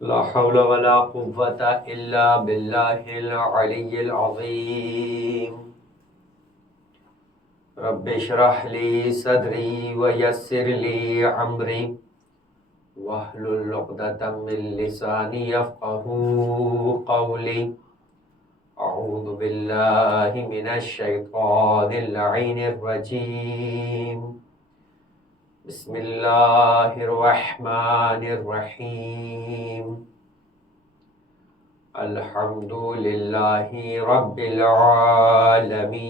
لا حول ولا قوة إلا بالله العلي العظيم. رب اشرح لي صدري ويسر لي أمري واحلل عقدة من لساني يفقهوا قولي. أعوذ بالله من الشيطان اللعين الرجيم. بسم الله الرحمن الرحيم. الحمد لله رب العالمين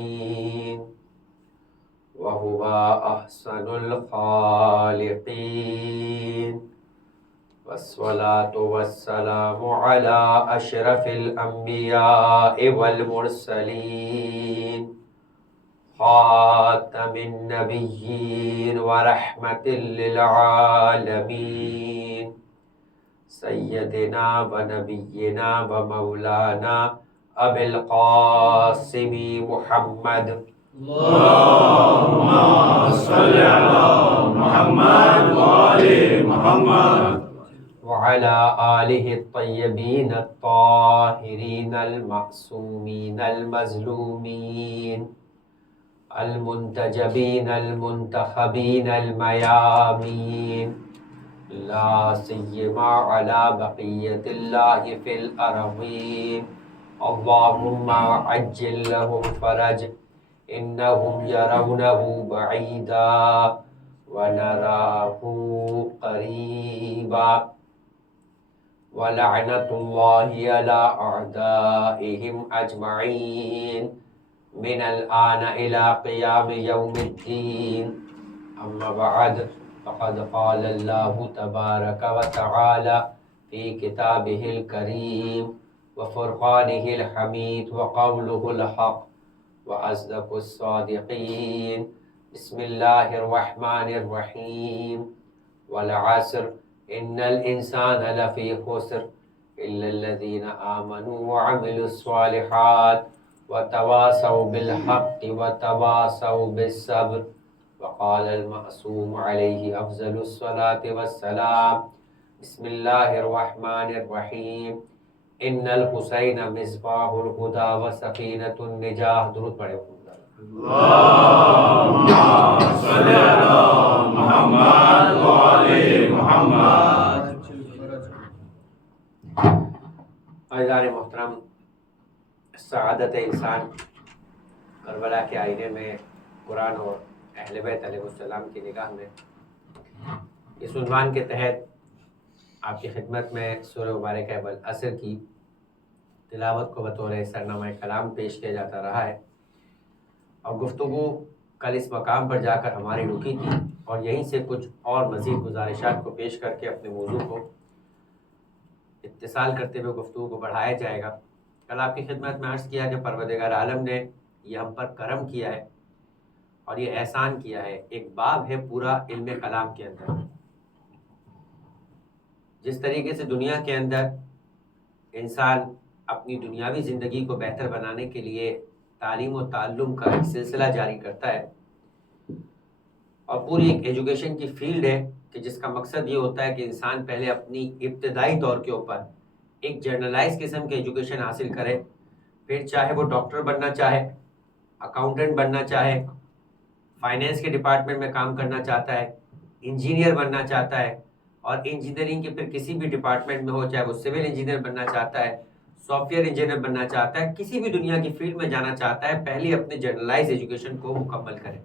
وهو أحسن الخالقين، والصلاة والسلام على أشرف الأنبياء والمرسلين، خاتم النبيين ورحمة للعالمين، سيدنا ونبينا ومولانا أبي القاسم محمد. اللهم صل على محمد وآل محمد وعلى آله الطيبين الطاهرين المعصومين المظلومين المنتجبين المنتخبين الميامين، لا سيما على بقية الله في الأرضين. اللهم عجل لهم فرج إنهم يرونه بعيدا ونراه قريبا، ولعنة الله على أعدائهم أجمعين من الآن إلى قيام يوم الدين. أما بعد، فقد قال الله تبارك وتعالى في كتابه الكريم وفرقانه الحميد وقوله الحق وأصدق الصادقين. بسم الله الرحمن الرحيم. والعصر إن الإنسان لفي خسر إلا الذين آمنوا وعملوا الصالحات وتواصوا بالحق وتواصوا بالصبر. وقال المعصوم عليه أفضل الصلاة والسلام: بسم الله الرحمن الرحيم. ان الحسین مصباح الہدی وسکینۃ النجاح. درود پڑھے. اللهم صل على محمد وآل محمد. عزیزان محترم، سعادت انسان کربلا کے آئینے میں قرآن اور اہل بیت علیہ السلام کی نگاہ میں، اس عنوان کے تحت آپ کی خدمت میں سورہ مبارکہ والعصر کی تلاوت کو بطور سرنامہ کلام پیش کیا جاتا رہا ہے، اور گفتگو کل اس مقام پر جا کر ہماری رکی تھی، اور یہیں سے کچھ اور مزید گزارشات کو پیش کر کے اپنے موضوع کو اتصال کرتے ہوئے گفتگو کو بڑھایا جائے گا۔ کل آپ کی خدمت میں عرض کیا کہ پروردگار عالم نے یہ ہم پر کرم کیا ہے اور یہ احسان کیا ہے۔ ایک باب ہے پورا علم کلام کے اندر، جس طریقے سے دنیا کے اندر انسان اپنی دنیاوی زندگی کو بہتر بنانے کے لیے تعلیم و تعلم کا ایک سلسلہ جاری کرتا ہے، اور پوری ایک ایجوکیشن کی فیلڈ ہے کہ جس کا مقصد یہ ہوتا ہے کہ انسان پہلے اپنی ابتدائی طور کے اوپر ایک جرنلائز قسم کی ایجوکیشن حاصل کرے، پھر چاہے وہ ڈاکٹر بننا چاہے، اکاؤنٹنٹ بننا چاہے، فائنینس کے ڈپارٹمنٹ میں کام کرنا چاہتا ہے، انجینئر بننا چاہتا ہے، اور انجینئرنگ کے پھر کسی بھی ڈپارٹمنٹ میں ہو، چاہے وہ سول انجینئر بننا چاہتا ہے، سافٹ ویئر انجینئر بننا چاہتا ہے، کسی بھی دنیا کی فیلڈ میں جانا چاہتا ہے، پہلے اپنے جرنلائز ایجوکیشن کو مکمل کرے۔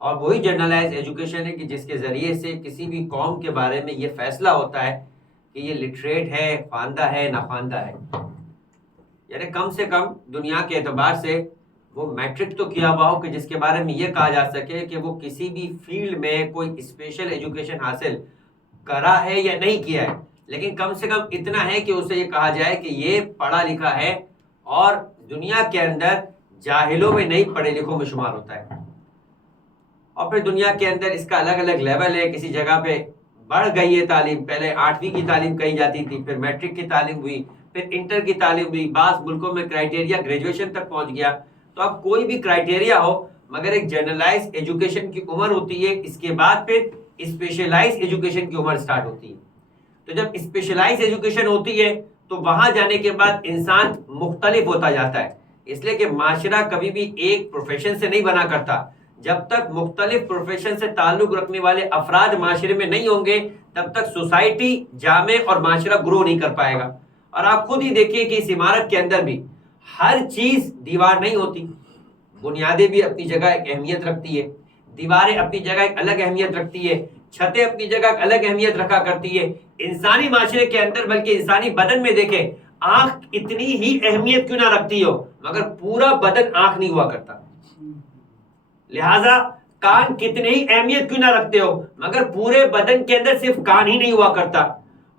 اور وہی جرنلائز ایجوکیشن ہے کہ جس کے ذریعے سے کسی بھی قوم کے بارے میں یہ فیصلہ ہوتا ہے کہ یہ لٹریٹ ہے، خواندہ ہے، ناخواندہ ہے، یعنی کم سے کم دنیا کے اعتبار سے وہ میٹرک تو کیا ہوا ہو کہ جس کے بارے میں یہ کہا جا سکے کہ وہ کسی بھی فیلڈ میں کوئی اسپیشل ایجوکیشن حاصل کرا ہے یا نہیں کیا ہے، لیکن کم سے کم اتنا ہے کہ اسے یہ کہا جائے کہ یہ پڑھا لکھا ہے، اور دنیا کے اندر جاہلوں میں نہیں پڑھے لکھوں میں شمار ہوتا ہے۔ اور پھر دنیا کے اندر اس کا الگ الگ لیول ہے، کسی جگہ پہ بڑھ گئی ہے تعلیم، پہلے 8ویں کی تعلیم کہی جاتی تھی، پھر میٹرک کی تعلیم ہوئی، پھر انٹر کی تعلیم ہوئی، بعض ملکوں میں کرائٹیریا گریجویشن تک پہنچ گیا۔ تو اب کوئی بھی کرائٹیریا ہو، مگر ایک جرنلائز ایجوکیشن کی عمر ہوتی ہے، اس کے بعد پھر اسپیشلائز ایجوکیشن کی عمر سٹارٹ ہوتی ہے۔ تو جب اسپیشلائز ایجوکیشن ہوتی ہے تو وہاں جانے کے بعد انسان مختلف ہوتا جاتا ہے، اس لیے کہ معاشرہ کبھی بھی ایک پروفیشن سے نہیں بنا کرتا. جب تک مختلف پروفیشن سے تعلق رکھنے والے افراد معاشرے میں نہیں ہوں گے تب تک سوسائٹی، جامع اور معاشرہ گرو نہیں کر پائے گا. اور آپ خود ہی دیکھیے کہ اس عمارت کے اندر بھی ہر چیز دیوار نہیں ہوتی، بنیادیں بھی اپنی جگہ ایک اہمیت رکھتی ہے، دیواریں اپنی جگہ ایک الگ اہمیت رکھتی ہے، چھتیں اپنی جگہ ایک الگ اہمیت رکھا کرتی ہے. انسانی معاشرے کے اندر بلکہ انسانی بدن میں دیکھیں، آنکھ اتنی ہی اہمیت کیوں نہ رکھتی ہو مگر پورا بدن آنکھ نہیں ہوا کرتا. لہذا کان کتنی ہی اہمیت کیوں نہ رکھتے ہو مگر پورے بدن کے اندر صرف کان ہی نہیں ہوا کرتا.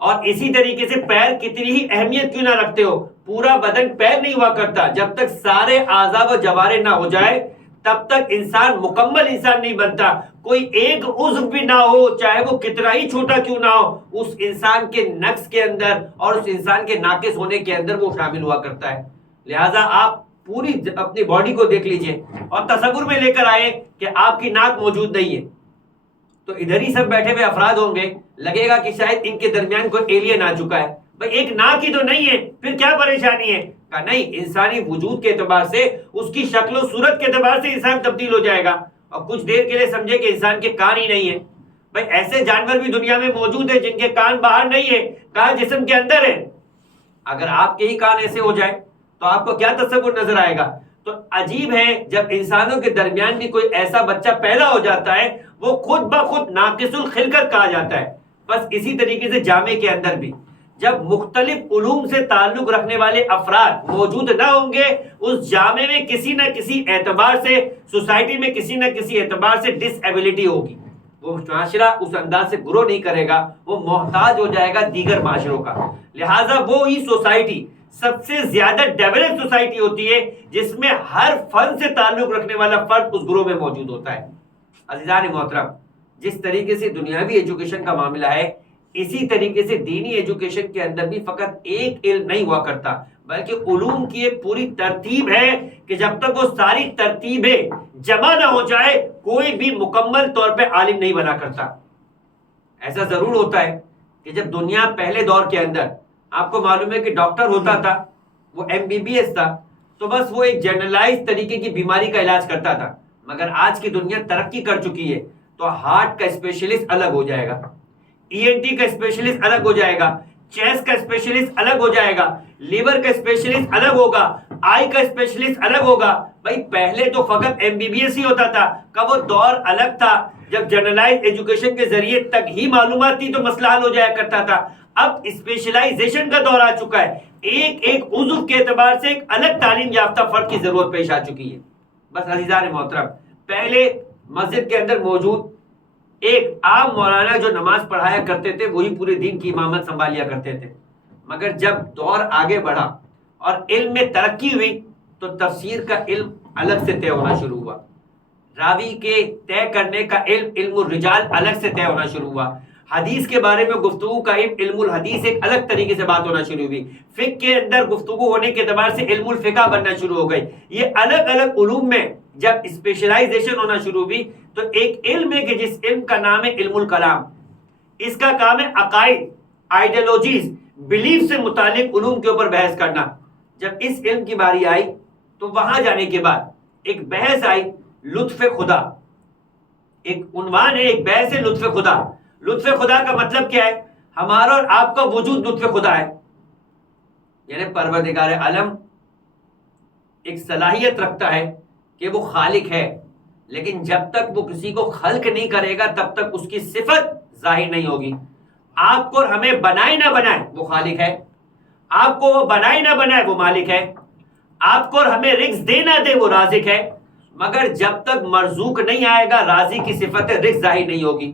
اور اسی طریقے سے پیر کتنی ہی اہمیت کیوں نہ رکھتے ہو، پورا بدن پیر نہیں ہوا کرتا. جب تک سارے اعضاء و جوارح نہ ہو جائے تب تک انسان مکمل انسان نہیں بنتا. کوئی ایک عضو بھی نہ ہو چاہے وہ کتنا ہی چھوٹا کیوں نہ ہو، اس انسان کے نقص کے اندر اور اس انسان کے ناقص ہونے کے اندر وہ شامل ہوا کرتا ہے. لہذا آپ پوری اپنی باڈی کو دیکھ لیجئے اور تصور میں لے کر آئے کہ آپ کی ناک موجود نہیں ہے تو ادھر ہی سب بیٹھے ہوئے افراد ہوں گے، لگے گا کہ شاید ان کے درمیان کوئی ایلین آ چکا ہے. بھئی ایک ناک ہی تو نہیں ہے، پھر کیا پریشانی ہے؟ کہا نہیں، انسانی وجود کے اعتبار سے، اس کی شکل و صورت کے اعتبار سے انسان تبدیل ہو جائے گا. اور کچھ دیر کے لیے سمجھے کہ انسان کے کان ہی نہیں ہے. بھئی ایسے جانور بھی دنیا میں موجود ہیں جن کے کان باہر نہیں ہے، کان جسم کے اندر ہے. اگر آپ کے ہی کان ایسے ہو جائے تو آپ کو کیا تصور نظر آئے گا؟ تو عجیب ہے جب انسانوں کے درمیان بھی کوئی ایسا بچہ پیدا ہو جاتا ہے وہ خود بخود ناقص الخلقت کہا جاتا ہے. بس اسی طریقے سے جامع کے اندر بھی جب مختلف علوم سے تعلق رکھنے والے افراد موجود نہ ہوں گے اس جامع میں کسی نہ کسی اعتبار سے، سوسائٹی میں کسی نہ کسی اعتبار سے ڈس ایبلٹی ہوگی. وہ معاشرہ اس انداز سے گرو نہیں کرے گا، وہ محتاج ہو جائے گا دیگر معاشروں کا. لہٰذا وہی سوسائٹی سب سے زیادہ ڈیولپ سوسائٹی ہوتی ہے جس میں ہر فن سے تعلق رکھنے والا فرد اس گروہ میں موجود ہوتا ہے. عزیزان محترم، جس طریقے سے دنیاوی ایجوکیشن کا معاملہ ہے اسی طریقے سے دینی ایجوکیشن کے اندر بھی فقط ایک علم نہیں ہوا کرتا بلکہ علوم کی ایک پوری ترتیب ہے کہ جب تک وہ ساری ترتیبیں جمع نہ ہو جائے کوئی بھی مکمل طور پہ عالم نہیں بنا کرتا. ایسا ضرور ہوتا ہے کہ جب دنیا پہلے دور کے اندر آپ کو معلوم ہے کہ ڈاکٹر ہوتا تھا، وہ MBBS تھا، تو بس وہ ایک جنرلائز طریقے کی بیماری کا علاج کرتا تھا. مگر آج کی دنیا ترقی کر چکی ہے تو ہارٹ کا اسپیشلسٹ الگ ہو جائے گا، ENT کا اسپیشلسٹ الگ ہو جائے گا، چیسٹ کا اسپیشلسٹ الگ ہو جائے گا، لیور کا اسپیشلسٹ الگ ہوگا، آئی کا اسپیشلسٹ الگ ہوگا. بھائی پہلے تو فقط MBBS ہی ہوتا تھا، کا وہ دور الگ تھا جب جنرلائز ایجوکیشن کے ذریعے تک ہی معلومات تھی تو مسئلہ حل ہو جایا کرتا تھا. اب اسپیشلائزیشن کا دور آ چکا ہے، ایک ایک عضو کے اعتبار سے ایک الگ تعلیم یافتہ فرد کی ضرورت پیش آ چکی ہے. بس عزیزان محترم، پہلے مسجد کے اندر موجود ایک عام مولانا جو نماز پڑھایا کرتے تھے وہی پورے دین کی امامت سنبھالیا کرتے تھے. مگر جب دور آگے بڑھا اور علم میں ترقی ہوئی تو تفسیر کا علم الگ سے طے ہونا شروع ہوا، راوی کے طے کرنے کا علم الرجال الگ سے طے ہونا شروع ہوا، حدیث کے بارے میں گفتگو کا علم الحدیث ایک الگ طریقے سے بات ہونا شروع ہوئی، فقہ کے اندر گفتگو ہونے کے اعتبار سے علم الفقہ بننا شروع ہو گئی. یہ الگ الگ علوم میں جب اسپیشلائزیشن ہونا شروع ہوئی تو ایک علم ہے کہ جس علم کا نام ہے علم الکلام. اس کا کام ہے عقائد، آئیڈیالوجیز، بلیف سے متعلق علوم کے اوپر بحث کرنا. جب اس علم کی باری آئی تو وہاں جانے کے بعد ایک بحث آئی لطف خدا. ایک عنوان ہے، ایک بحث ہے لطف خدا. لطف خدا کا مطلب کیا ہے؟ ہمارا اور آپ کا وجود لطف خدا ہے. یعنی پروردگار عالم ایک صلاحیت رکھتا ہے کہ وہ خالق ہے، لیکن جب تک وہ کسی کو خلق نہیں کرے گا تب تک اس کی صفت ظاہر نہیں ہوگی. آپ کو ہمیں بنائے نہ بنائے وہ خالق ہے، آپ کو وہ بنائے نہ بنائے وہ مالک ہے، آپ کو ہمیں رزق دے نہ دے وہ رازق ہے. مگر جب تک مرزوق نہیں آئے گا رازق کی صفت رزق ظاہر نہیں ہوگی،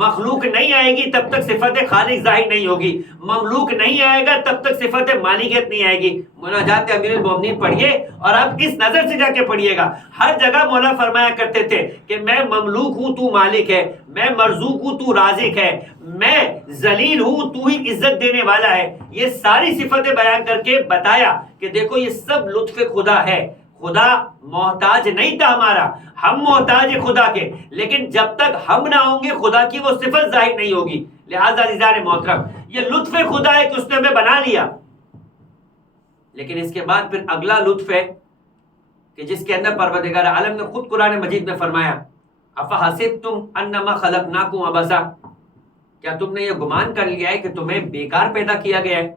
مخلوق نہیں آئے گی تب تک صفت خالق ظاہر نہیں ہوگی، مملوک نہیں آئے گا تب تک صفت مالکیت نہیں آئے گی. مناجات امیر المومنین پڑھیے اور آپ اس نظر سے جا کے پڑھیے گا. ہر جگہ مولا فرمایا کرتے تھے کہ میں مملوک ہوں تو مالک ہے، میں مرزوق ہوں تو رازق ہے، میں ذلیل ہوں تو ہی عزت دینے والا ہے. یہ ساری صفتیں بیان کر کے بتایا کہ دیکھو یہ سب لطف خدا ہے. خدا محتاج نہیں تھا ہمارا، ہم محتاج ہیں خدا کے، لیکن جب تک ہم نہ ہوں گے خدا کی وہ صفت ظاہر نہیں ہوگی. لہذا عزیزان محترم یہ لطف خدا ہے کہ اس نے ہمیں بنا لیا، لیکن اس کے بعد پھر اگلا لطف ہے کہ جس کے اندر پروردگار عالم نے خود قرآن مجید میں فرمایا افحسبتم انما خلقناکم عبثا، کیا تم نے یہ گمان کر لیا ہے کہ تمہیں بیکار پیدا کیا گیا ہے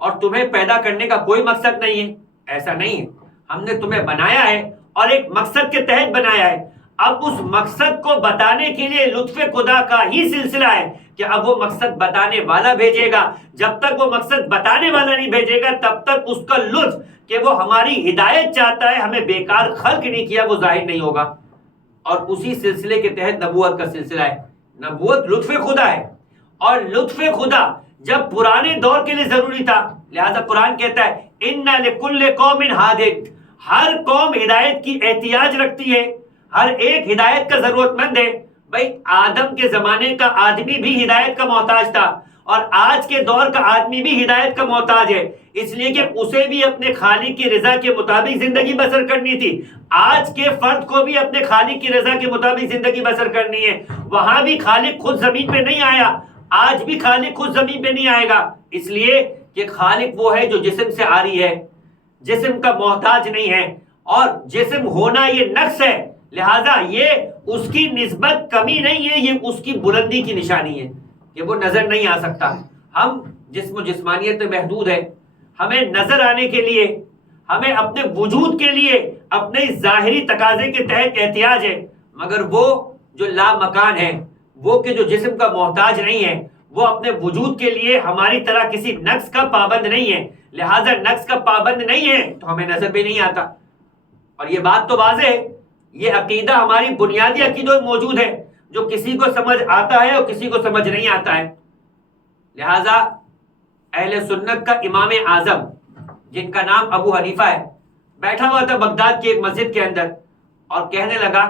اور تمہیں پیدا کرنے کا کوئی مقصد نہیں ہے؟ ایسا نہیں ہے، ہم نے تمہیں بنایا ہے اور ایک مقصد کے تحت بنایا ہے۔ اب اس مقصد کو بتانے کے لیے لطف خدا کا ہی سلسلہ ہے کہ اب وہ مقصد بتانے والا بھیجے گا۔ جب تک وہ مقصد بتانے والا نہیں بھیجے گا تب تک اس کا لطف کہ وہ ہماری ہدایت چاہتا ہے، ہمیں بیکار خلق نہیں کیا، وہ ظاہر نہیں ہوگا۔ اور اسی سلسلے کے تحت نبوت کا سلسلہ ہے۔ نبوت لطف خدا ہے، اور لطف خدا جب پرانے دور کے لیے ضروری تھا، لہذا قرآن کہتا ہے اِنَّ لِكُلِّ قَوْمٍ ہَادٍ، ہر قوم ہدایت کی احتیاج رکھتی ہے، ہر ایک ہدایت کا ضرورت مند ہے۔ بھائی آدم کے زمانے کا آدمی بھی ہدایت کا محتاج تھا، اور آج کے دور کا آدمی بھی ہدایت کا محتاج ہے، اس لیے کہ اسے بھی اپنے خالق کی رضا کے مطابق زندگی بسر کرنی تھی۔ آج کے فرد کو بھی اپنے خالق کی رضا کے مطابق زندگی بسر کرنی ہے۔ وہاں بھی خالق خود زمین پہ نہیں آیا، آج بھی خالق خود زمین پہ نہیں آئے گا، اس لیے کہ خالق وہ ہے جو جسم سے عاری ہے، جسم کا محتاج نہیں ہے، اور جسم ہونا یہ نقص ہے، لہذا یہ اس کی نسبت کمی نہیں ہے، یہ اس کی بلندی کی نشانی ہے کہ وہ نظر نہیں آ سکتا۔ ہم جسم و جسمانیت میں محدود ہے، ہمیں نظر آنے کے لیے، ہمیں اپنے وجود کے لیے اپنے ظاہری تقاضے کے تحت احتیاج ہے، مگر وہ جو لا مکان ہے، وہ کہ جو جسم کا محتاج نہیں ہے، وہ اپنے وجود کے لیے ہماری طرح کسی نقص کا پابند نہیں ہے، لہذا نقص کا پابند نہیں ہے تو ہمیں نظر بھی نہیں آتا۔ اور یہ بات تو واضح ہے، یہ عقیدہ ہماری بنیادی عقیدوں میں موجود ہے، جو کسی کو سمجھ آتا ہے اور کسی کو سمجھ نہیں آتا ہے۔ لہذا اہل سنت کا امام اعظم جن کا نام ابو حنیفہ ہے، بیٹھا ہوا تھا بغداد کی ایک مسجد کے اندر اور کہنے لگا،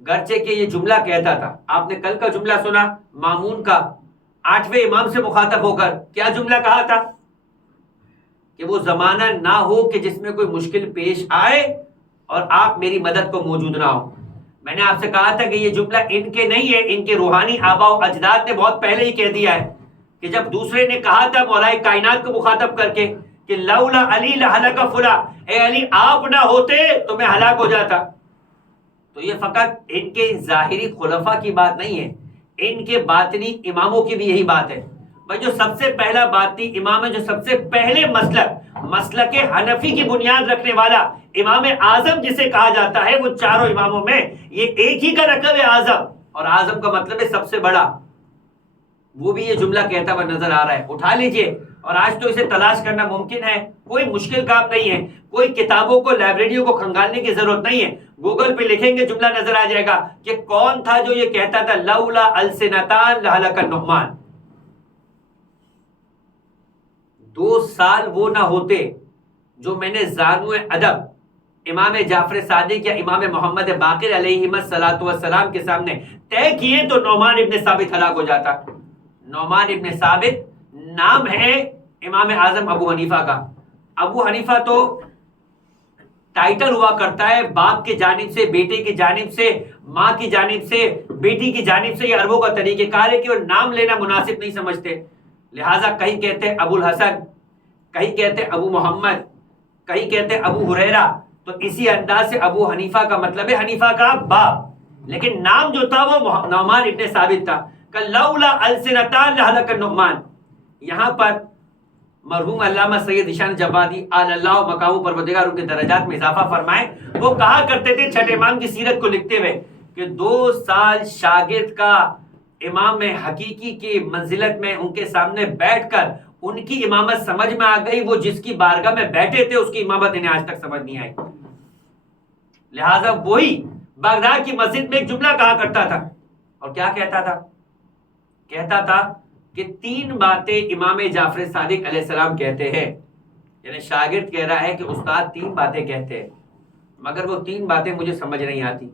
گرچہ کہ یہ جملہ کہتا تھا، آپ نے کل کا جملہ سنا مامون کا، 8ویں امام سے مخاطب ہو کر کیا جملہ کہا تھا کہ وہ زمانہ نہ ہو کہ جس میں کوئی مشکل پیش آئے اور آپ میری مدد کو موجود نہ ہو۔ میں نے آپ سے کہا تھا کہ یہ جملہ ان کے نہیں ہے، ان کے روحانی آبا و اجداد نے بہت پہلے ہی کہہ دیا ہے کہ جب دوسرے نے کہا تھا مولائے کائنات کو مخاطب کر کے کہ لولا علی لہلک فلاں، اے علی آپ نہ ہوتے تو میں ہلاک ہو جاتا۔ تو یہ فقط ان کے ظاہری خلفاء کی بات نہیں ہے، ان کے باطنی اماموں کی بھی یہی بات ہے۔ بھائی جو سب سے پہلا باطنی امام ہے، جو سب سے پہلے مسلک حنفی کی بنیاد رکھنے والا امام اعظم جسے کہا جاتا ہے، وہ چاروں اماموں میں یہ ایک ہی کا لقب ہے اعظم، اور اعظم کا مطلب ہے سب سے بڑا۔ وہ بھی یہ جملہ کہتا ہوا نظر آ رہا ہے، اٹھا لیجئے، اور آج تو اسے تلاش کرنا ممکن ہے، کوئی مشکل کام نہیں ہے، کوئی کتابوں کو لائبریریوں کو کھنگالنے کی ضرورت نہیں ہے، گوگل پہ لکھیں گے جملہ نظر آ جائے گا کہ کون تھا جو یہ کہتا تھا لولا السنتان لہلک النعمان۔ 2 سال وہ نہ ہوتے جو میں نے زانو ادب امام جعفر صادق یا امام محمد باقر علیہ الصلوۃ والسلام کے سامنے طے کیے تو نعمان ابن ثابت ہلاک ہو جاتا۔ نعمان ابن ثابت نام ہے امام اعظم ابو حنیفہ کا۔ ابو حنیفہ تو ٹائٹل ہوا کرتا ہے باپ کی جانب سے، بیٹے کی جانب سے، ماں کی جانب سے، بیٹی کی جانب سے، یہ عربوں کا طریقہ کار ہے کہ وہ نام لینا مناسب نہیں سمجھتے، لہٰذا کہیں کہتے ہیں ابو الحسن، کہیں کہتے ہیں ابو محمد، کہیں کہتے ہیں ابو ہریرہ، تو اسی انداز سے ابو حنیفہ کا مطلب ہے حنیفہ کا باپ، لیکن نام جو تھا وہ نعمان ابن ثابت تھا۔ کہ لولا السنتان لہلک النعمان، یہاں پر مرحوم علامہ سید ذیشان جوادی آل اللہ مقام پروردگار ان کے درجات میں اضافہ فرمائے، وہ کہا کرتے تھے چھٹے امام کی سیرت کو لکھتے ہوئے کہ 2 سال شاگرد کا امام حقیقی کی منزلت میں ان کے سامنے بیٹھ کر ان کی امامت سمجھ میں آ گئی، وہ جس کی بارگاہ میں بیٹھے تھے اس کی امامت انہیں آج تک سمجھ نہیں آئی۔ لہٰذا وہی بغداد کی مسجد میں ایک جملہ کہا کرتا تھا، اور کیا کہتا تھا؟ کہتا تھا کہ 3 باتیں امام جعفر صادق علیہ السلام کہتے ہیں، یعنی شاگرد کہہ رہا ہے کہ استاد 3 باتیں کہتے ہیں، مگر وہ 3 باتیں مجھے سمجھ نہیں آتی۔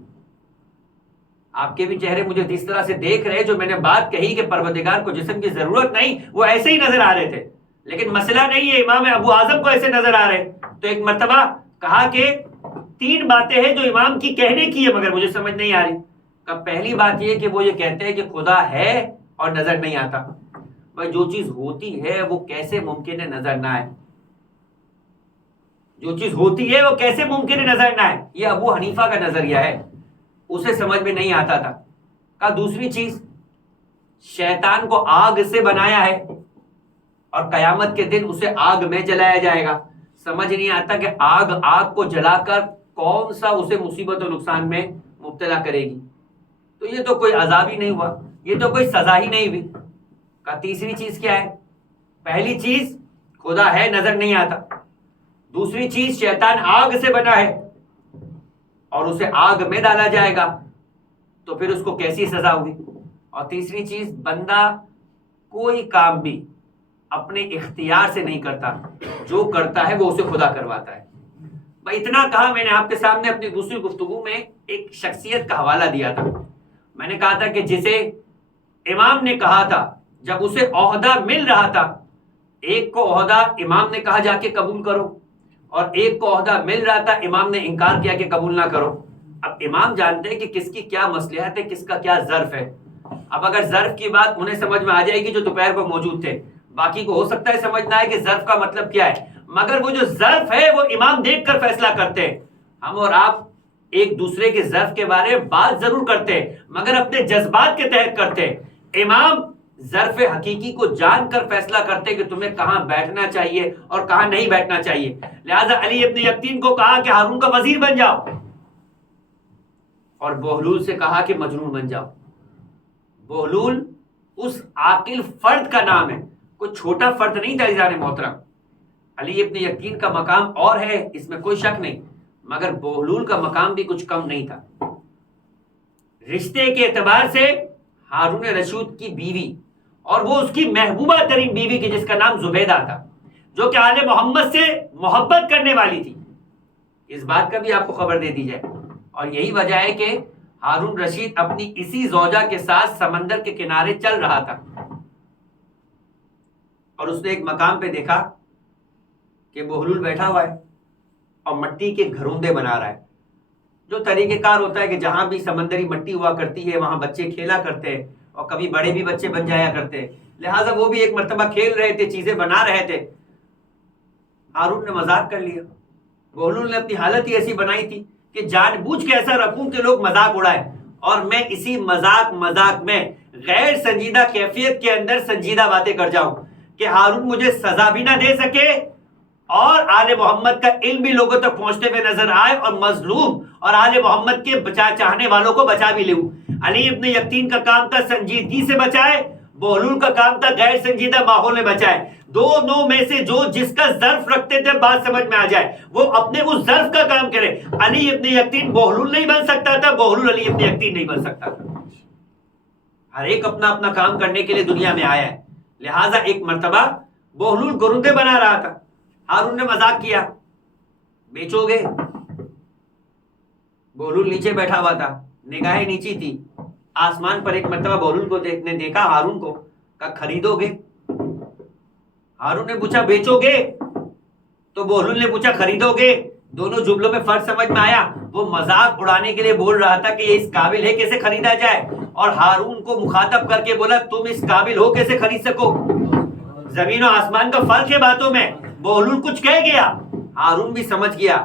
آپ کے بھی چہرے مجھے جس طرح سے دیکھ رہے، جو میں نے بات کہی کہ پروردگار کو جسم کی ضرورت نہیں، وہ ایسے ہی نظر آ رہے تھے، لیکن مسئلہ نہیں ہے امام ابو اعظم کو ایسے نظر آ رہے۔ تو ایک مرتبہ کہا کہ 3 باتیں ہیں جو امام کی کہنے کی ہے مگر مجھے سمجھ نہیں آ رہی۔ کہ پہلی بات یہ کہ وہ یہ کہتے ہیں کہ خدا ہے اور نظر نہیں آتا؟ بھائی جو چیز ہوتی ہے وہ کیسے ممکن ہے نظر نہ آئے؟ جو چیز ہوتی ہے وہ کیسے ممکن ہے نظر نہ آئے؟ یہ ابو حنیفہ کا نظریہ ہے، اسے سمجھ میں نہیں آتا تھا۔ کہا دوسری چیز، شیطان کو آگ سے بنایا ہے اور قیامت کے دن اسے آگ میں جلایا جائے گا۔ سمجھ نہیں آتا کہ آگ کو جلا کر کون سا اسے مصیبت و نقصان میں مبتلا کرے گی، تو یہ تو کوئی عذاب ہی نہیں ہوا، یہ تو کوئی سزا ہی نہیں ہوئی۔ کہا تیسری چیز کیا ہے؟ پہلی چیز خدا ہے نظر نہیں آتا، دوسری چیز شیطان آگ سے بنا ہے اور اسے آگ میں ڈالا جائے گا، تو پھر اس کو کیسی سزا ہوئی؟ اور تیسری چیز، بندہ کوئی کام بھی اپنے اختیار سے نہیں کرتا، جو کرتا ہے وہ اسے خدا کرواتا ہے۔ بھائی اتنا کہا میں نے آپ کے سامنے اپنی دوسری گفتگو میں ایک شخصیت کا حوالہ دیا تھا۔ میں نے کہا تھا کہ جسے امام نے کہا تھا جب اسے عہدہ مل رہا تھا، ایک کو عہدہ امام نے کہا جا کے قبول کرو، اور ایک کو عہدہ مل رہا تھا، امام نے انکار کیا کہ قبول نہ کرو۔ اب امام جانتے ہیں کہ کس کی کیا مصلحت ہے، کس کا کیا ظرف ہے۔ اب اگر ظرف کی بات انہیں سمجھ میں آ جائے گی جو دوپہر کو موجود تھے، باقی کو ہو سکتا ہے سمجھنا ہے کہ ظرف کا مطلب کیا ہے، مگر وہ جو ظرف ہے وہ امام دیکھ کر فیصلہ کرتے ہیں۔ ہم اور آپ ایک دوسرے کے ظرف کے بارے میں بات ضرور کرتے ہیں مگر اپنے جذبات کے تحت کرتے ہیں۔ امام ظرف حقیقی کو جان کر فیصلہ کرتے کہ تمہیں کہاں بیٹھنا چاہیے اور کہاں نہیں بیٹھنا چاہیے۔ لہذا علی ابن یقطین کو کہا کہ ہارون کا وزیر بن جاؤ، اور بہلول سے کہا کہ مجنون بن جاؤ۔ بہلول اس عاقل فرد کا نام ہے، کوئی چھوٹا فرد نہیں تھا عزیزان محترم۔ علی ابن یقین کا مقام اور ہے، اس میں کوئی شک نہیں، مگر بہلول کا مقام بھی کچھ کم نہیں تھا۔ رشتے کے اعتبار سے ہارون رشید کی بیوی، اور وہ اس کی محبوبہ ترین بیوی کی جس کا نام زبیدہ تھا، جو کہ آل محمد سے محبت کرنے والی تھی، اس بات کا بھی آپ کو خبر دے دی جائے۔ اور یہی وجہ ہے کہ ہارون رشید اپنی اسی زوجہ کے ساتھ سمندر کے کنارے چل رہا تھا، اور اس نے ایک مقام پہ دیکھا کہ بہلول بیٹھا ہوا ہے اور مٹی کے گھروندے بنا رہا ہے۔ جو طریقہ کار ہوتا ہے کہ جہاں بھی سمندری مٹی ہوا کرتی ہے وہاں بچے کھیلا کرتے ہیں، اور کبھی بڑے بھی بچے بن جایا کرتے ہیں، لہٰذا وہ بھی ایک مرتبہ کھیل رہے تھے، چیزیں بنا رہے تھے۔ ہارون نے مذاق کر لیا، بہلول نے اپنی حالت ہی ایسی بنائی تھی کہ جان بوجھ کے ایسا رکھوں کہ لوگ مذاق اڑائیں، اور میں اسی مذاق میں غیر سنجیدہ کیفیت کے اندر سنجیدہ باتیں کر جاؤں کہ ہارون مجھے سزا بھی نہ دے سکے اور آل محمد کا علم بھی لوگوں تک پہنچتے ہوئے نظر آئے، اور مظلوم اور آل محمد کے چاہنے والوں کو بچا بھی لوں۔ علی ابن یقین کا کام تھا سنجیدگی سے بچائے، بہلول کا کام تھا غیر سنجیدہ ماحول میں بچائے۔ دونوں میں سے جو جس کا ظرف رکھتے تھے بات سمجھ میں آ جائے وہ اپنے اس ظرف کا کام کرے۔ علی ابن یقین بہلول نہیں بن سکتا تھا، بہلول علی ابن یقین نہیں بن سکتا تھا۔ ہر ایک اپنا اپنا کام کرنے کے لیے دنیا میں آیا ہے۔ لہٰذا ایک مرتبہ بہلول گرندے بنا رہا تھا، ہارون نے مذاق کیا، بیچو گے؟ بہلول نیچے بیٹھا ہوا تھا، نگاہیں نیچی تھی، آسمان پر ایک مرتبہ بہلول کو دیکھا ہارون کو، کہا خریدو گے؟ ہارون نے پوچھا بیچو گے؟ تو بہلول نے پوچھا خریدو گے؟ دونوں جملوں میں فرق سمجھ میں آیا۔ وہ مذاق اڑانے کے لیے بول رہا تھا کہ یہ اس قابل ہے کیسے خریدا جائے، اور ہارون کو مخاطب کر کے بولا تم اس قابل ہو کیسے خرید سکو۔ زمین و آسمان کا فرق ہے باتوں میں۔ بہلول کچھ کہہ گیا، ہارون بھی سمجھ گیا،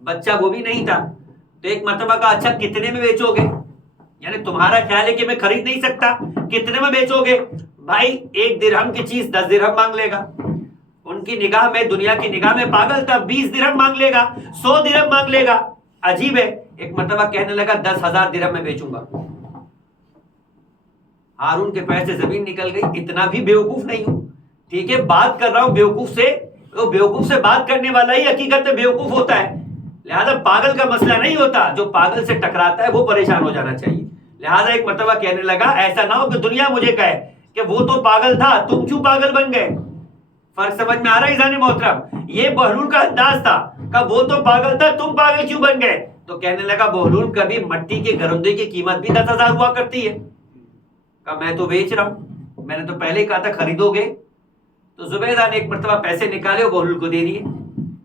بچہ وہ بھی نہیں تھا، تو ایک مرتبہ کہا اچھا کتنے میں بیچو گے؟ یعنی تمہارا خیال ہے کہ میں خرید نہیں سکتا، کتنے میں بیچو گے؟ بھائی 1 درہم کی چیز 10 درہم مانگ لے گا، ان کی نگاہ میں، دنیا کی نگاہ میں پاگل تھا، 20 درہم مانگ لے گا، 100 درہم مانگ لے گا، عجیب ہے۔ ایک مرتبہ کہنے لگا 10,000 درہم میں بیچوں گا۔ ہارون کے پیر سے زمین نکل گئی، اتنا بھی بیوقوف نہیں ہوں، ٹھیک ہے بات کر رہا ہوں بیوقوف سے، تو بیوقوف سے بات کرنے والا ہی حقیقت میں بیوقوف ہوتا ہے، لہذا پاگل کا مسئلہ نہیں ہوتا، جو پاگل سے ٹکراتا ہے وہ پریشان ہو جانا چاہیے۔ لہذا ایک مرتبہ کہنے لگا ایسا نہ ہو کہ دنیا مجھے کہے کہ وہ تو پاگل تھا تم کیوں پاگل بن گئے۔ فرق سمجھ میں آ رہا ہے عزیزان محترم؟ یہ بہلول کا انداز تھا کہ وہ تو پاگل تھا تم پاگل کیوں بن گئے۔ تو کہنے لگا بہلول کبھی مٹی کے گھروندے کی قیمت بھی 10,000 ہوا کرتی ہے، کہا میں تو بیچ رہا ہوں، میں نے تو پہلے ہی کہا تھا خریدو گے۔ تو زبیدہ نے ایک مرتبہ پیسے نکالے اور بہلول کو دے دیے۔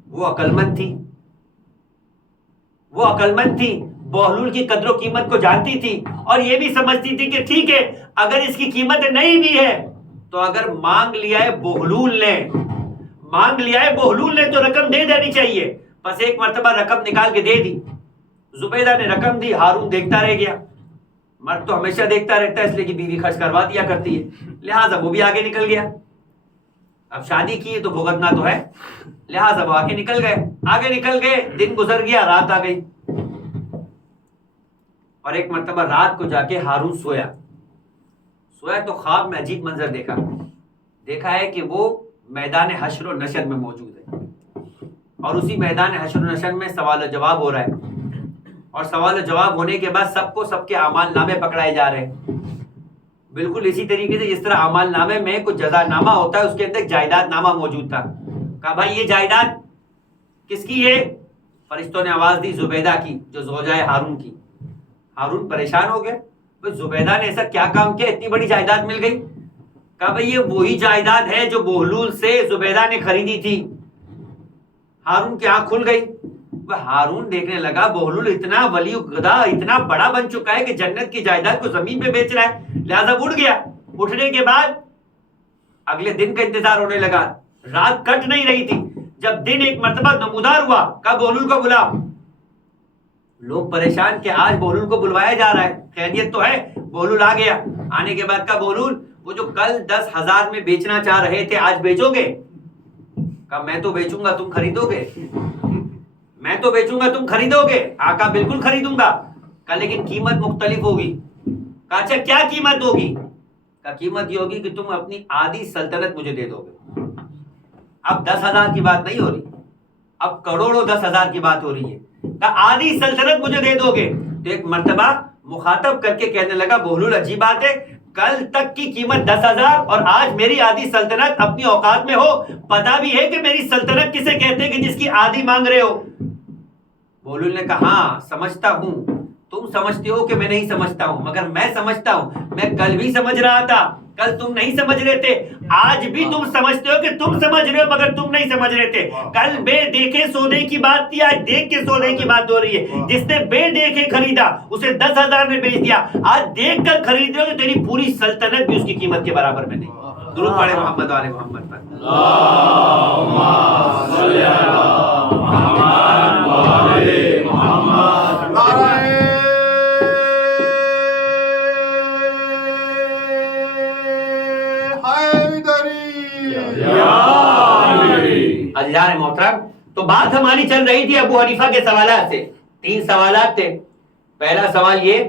وہ عقل مند تھی، وہ عقل مند تھی، بہلول کی قدر و قیمت کو جانتی تھی اور یہ بھی سمجھتی تھی کہ ٹھیک ہے اگر اس کی قیمت نہیں بھی ہے تو اگر مانگ لیا ہے بہلول نے تو رقم دے دینی چاہیے. بس ایک مرتبہ رقم نکال کے دے دی. زبیدہ نے رقم دی, ہارون دیکھتا رہ گیا. مرد تو ہمیشہ دیکھتا رہتا ہے اس لیے کہ بیوی خرچ کروا دیا کرتی ہے, لہٰذا وہ بھی آگے نکل گیا. اب شادی کی ہے تو بھگتنا تو ہے, لہٰذا وہ آگے نکل گئے. دن گزر گیا, رات آ گئی. اور ایک مرتبہ رات کو جا کے ہارون سویا تو خواب میں عجیب منظر دیکھا ہے کہ وہ میدان حشر و نشر میں موجود ہے اور اسی میدان حشر و نشر میں سوال و جواب ہو رہا ہے. اور سوال و جواب ہونے کے بعد سب کے اعمال نامے پکڑائے جا رہے ہیں. بالکل اسی طریقے سے جس طرح اعمال نامے میں کچھ جزا نامہ ہوتا ہے, اس کے اندر ایک جائیداد نامہ موجود تھا. کہا بھائی یہ جائیداد کس کی ہے؟ فرشتوں نے آواز دی زبیدہ کی, جو زوجہ ہارون کی. ہارون پریشان ہو گئے, زبیدہ نے ایسا کیا کام کیا اتنی بڑی جائیداد مل گئی؟ کہا بھائی یہ وہی جائیداد ہے جو بہلول سے زبیدہ نے خریدی تھی. ہارون کی آنکھ کھل گئی. ہارون دیکھنے لگا بہلول اتنا ولی گدا, اتنا بڑا بن چکا ہے کہ جنت کی جائیداد کو زمین پہ بیچ رہا ہے, لہذا اٹھ گیا. اٹھنے کے بعد اگلے دن کا انتظار ہونے لگا. رات کٹ نہیں رہی تھی. جب دن ایک مرتبہ نمودار ہوا, کہا بہلول کو بلا. لوگ پریشان کہ آج بہلول کو بلوایا جا رہا ہے, خیریت تو ہے. بہلول آ گیا. آنے کے بعد کہا بہلول وہ جو کل 10,000 میں بیچنا چاہ رہے تھے آج بیچو گے؟ کہا میں تو بیچوں گا, تم خریدو گے؟ میں تو بیچوں گا, تم خریدو گے؟ آقا بالکل خریدوں گا. کہا لیکن قیمت مختلف ہوگی. کہا اچھا کیا قیمت ہوگی؟ کہا قیمت یہ ہوگی کہ تم اپنی آدھی سلطنت مجھے دے دو گے. اب 10,000 کی بات نہیں ہو رہی, اب کروڑوں 10,000 کی بات ہو رہی ہے. کہا آدھی سلطنت مجھے دے دو گے؟ تو ایک مرتبہ مخاطب کر کے کہنے لگا بہلول عجیب بات ہے, کل تک کی قیمت 10,000 اور آج میری آدھی سلطنت اپنی اوقات میں ہو. پتا بھی ہے کہ میری سلطنت کسے کہتے ہیں کہ جس کی آدھی مانگ رہے ہو. بہلول نے کہا ہاں سمجھتا ہوں, تم سمجھتے ہو کہ میں نہیں سمجھتا ہوں, مگر میں سمجھتا ہوں. میں کل بھی سمجھ رہا تھا, کل تم نہیں سمجھ رہے تھے. آج بھی تم سمجھتے ہو کہ تم سمجھ رہے ہو مگر تم نہیں سمجھ رہے تھے. کل بے دیکھے سودے کی بات تھی, آج دیکھ کے سودے کی بات ہو رہی ہے. جس نے بے دیکھے خریدا اسے 10,000 میں بیچ دیا, آج دیکھ کر خرید رہے ہو تو تیری پوری سلطنت بھی اس کی قیمت کے برابر میں نہیں. درود پڑھے محمد وعلے محمد پر. اللہم صلی علی محمد وعلے محمد. نعرہ عزیزان محترم, تو بات ہماری چل رہی تھی ابو حنیفہ کے سوالات سے. 3 سوالات تھے. پہلا سوال یہ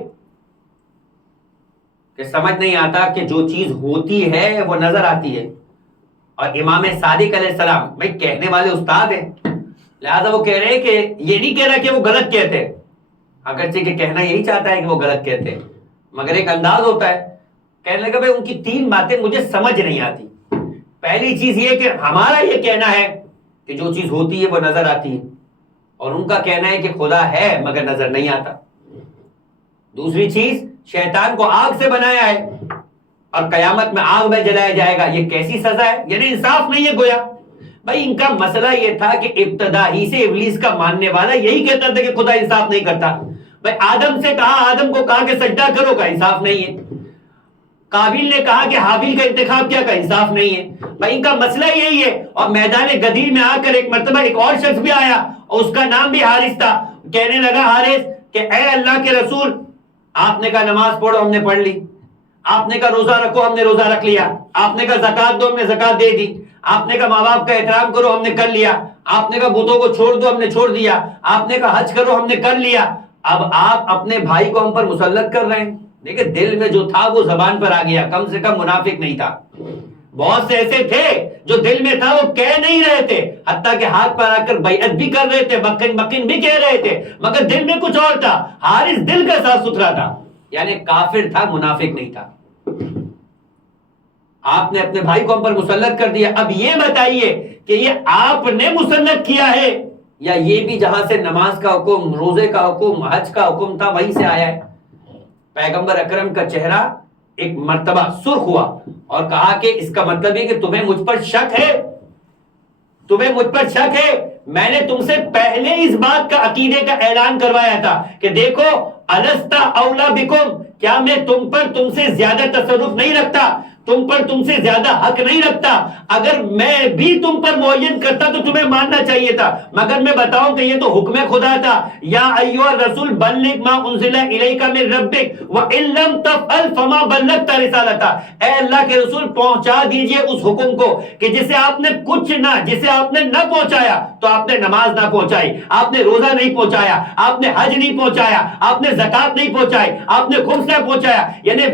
کہ سمجھ نہیں آتا کہ جو چیز ہوتی ہے وہ نظر آتی ہے, اور امام صادق علیہ السلام بھائی کہنے والے استاد ہیں, لہذا وہ کہہ رہے ہیں کہ یہ نہیں کہہ رہا کہ وہ غلط کہتے, اگرچہ کہ کہنا یہی چاہتا ہے کہ وہ غلط کہتے, مگر ایک انداز ہوتا ہے. کہنے لگا بھائی ان کی 3 باتیں مجھے سمجھ نہیں آتی. پہلی چیز یہ کہ ہمارا یہ کہنا ہے کہ جو چیز ہوتی ہے وہ نظر آتی ہے, اور ان کا کہنا ہے کہ خدا ہے مگر نظر نہیں آتا. دوسری چیز شیطان کو آگ سے بنایا ہے اور قیامت میں آگ میں جلایا جائے گا, یہ کیسی سزا ہے؟ یعنی انصاف نہیں ہے گویا. بھائی ان کا مسئلہ یہ تھا کہ ابتدا ہی سے ابلیس کا ماننے والا یہی کہتا تھا کہ خدا انصاف نہیں کرتا. بھائی آدم سے کہا, آدم کو کہا کہ سجدہ کرو, کا انصاف نہیں ہے. قابیل نے کہا کہ حابیل کا انتخاب کیا, کا انصاف نہیں ہے. بھائی ان کا مسئلہ یہی ہے. اور میدان گدیر میں آ کر ایک مرتبہ ایک اور شخص بھی آیا اور اس کا نام بھی حارث تھا. کہنے لگا حارث کہ اے اللہ کے رسول, آپ نے کہا نماز پڑھو, ہم نے پڑھ لی. آپ نے کہا روزہ رکھو, ہم نے روزہ رکھ لیا. آپ نے کہا زکات دو, ہم نے زکات دے دی. آپ نے کہا ماں باپ کا احترام کرو, ہم نے کر لیا. آپ نے کہا بتوں کو چھوڑ دو, ہم نے چھوڑ دیا. آپ نے کہا حج کرو, ہم نے کر لیا. اب آپ اپنے بھائی کو ہم پر مسلط کر رہے ہیں. دیکھیں دل میں جو تھا وہ زبان پر آ گیا, کم سے کم منافق نہیں تھا. بہت سے ایسے تھے جو دل میں تھا وہ کہہ نہیں رہے تھے, حتیٰ کہ ہاتھ پر آ کر بیعت بھی کر رہے تھے, مکن بھی کہہ رہے تھے, مگر دل میں کچھ اور تھا. حارث دل کا صاف ستھرا تھا, یعنی کافر تھا, منافق نہیں تھا. آپ نے اپنے بھائی کو ہم پر مسلط کر دیا. اب یہ بتائیے کہ یہ آپ نے مسلط کیا ہے یا یہ بھی جہاں سے نماز کا حکم, روزے کا حکم, حج کا حکم تھا وہیں سے آیا ہے؟ پیغمبر اکرم کا چہرہ ایک مرتبہ سرخ ہوا اور کہا کہ اس کا مطلب ہے کہ تمہیں مجھ پر شک ہے, تمہیں مجھ پر شک ہے. میں نے تم سے پہلے اس بات کا عقیدے کا اعلان کروایا تھا کہ دیکھو الستا اولا بکم، کیا میں تم سے زیادہ تصرف نہیں رکھتا، تم سے زیادہ حق نہیں رکھتا؟ اگر میں بھی تم پر معین کرتا تو تمہیں ماننا چاہیے تھا، مگر میں بتاؤں کہ یہ تو حکم خدا تھا، یا ایھا الرسول بلغ ما انزل الیک من ربک وان لم تفعل فما بلغت رسالتہ، اے اللہ کے رسول پہنچا دیجئے اس حکم کو کہ جسے آپ نے نہ پہنچایا تو آپ نے نماز نہ پہنچائی، آپ نے روزہ نہیں پہنچایا، آپ نے حج نہیں پہنچایا، آپ نے زکوٰۃ نہیں پہنچائی، آپ نے خمس نہ پہنچایا، یعنی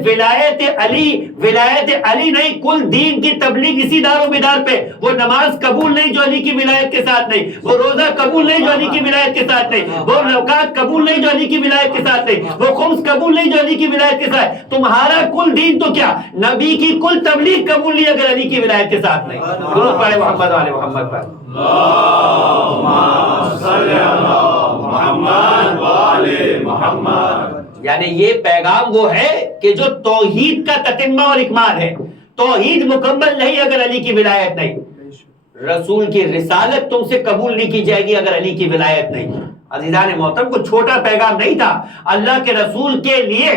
ولایت علی نہیں، کل دین کی تبلیغ اسی دار و مدار پہ۔ وہ نماز قبول نہیں جو علی کی ولایت کے ساتھ نہیں، وہ روزہ قبول نہیں جو علی کی ولایت کے ساتھ نہیں، وہ زکوٰۃ قبول نہیں جو علی کی ولایت کے ساتھ نہیں، وہ خمس قبول نہیں جو علی کی ولایت کے ساتھ۔ تمہارا کل دین تو کیا، نبی کی کل تبلیغ قبول نہیں اگر علی کی ولایت کے ساتھ نہیں۔ درود پڑھیں محمد و آل محمد پر۔ اللهم صل على محمد وآل محمد۔ یعنی یہ پیغام وہ ہے کہ جو توحید کا تتمہ اور اکمال ہے۔ توحید مکمل نہیں اگر علی کی ولایت نہیں، رسول کی رسالت تم سے قبول نہیں کی جائے گی اگر علی کی ولایت نہیں۔ عزیزان محترم، کو چھوٹا پیغام نہیں تھا، اللہ کے رسول کے لیے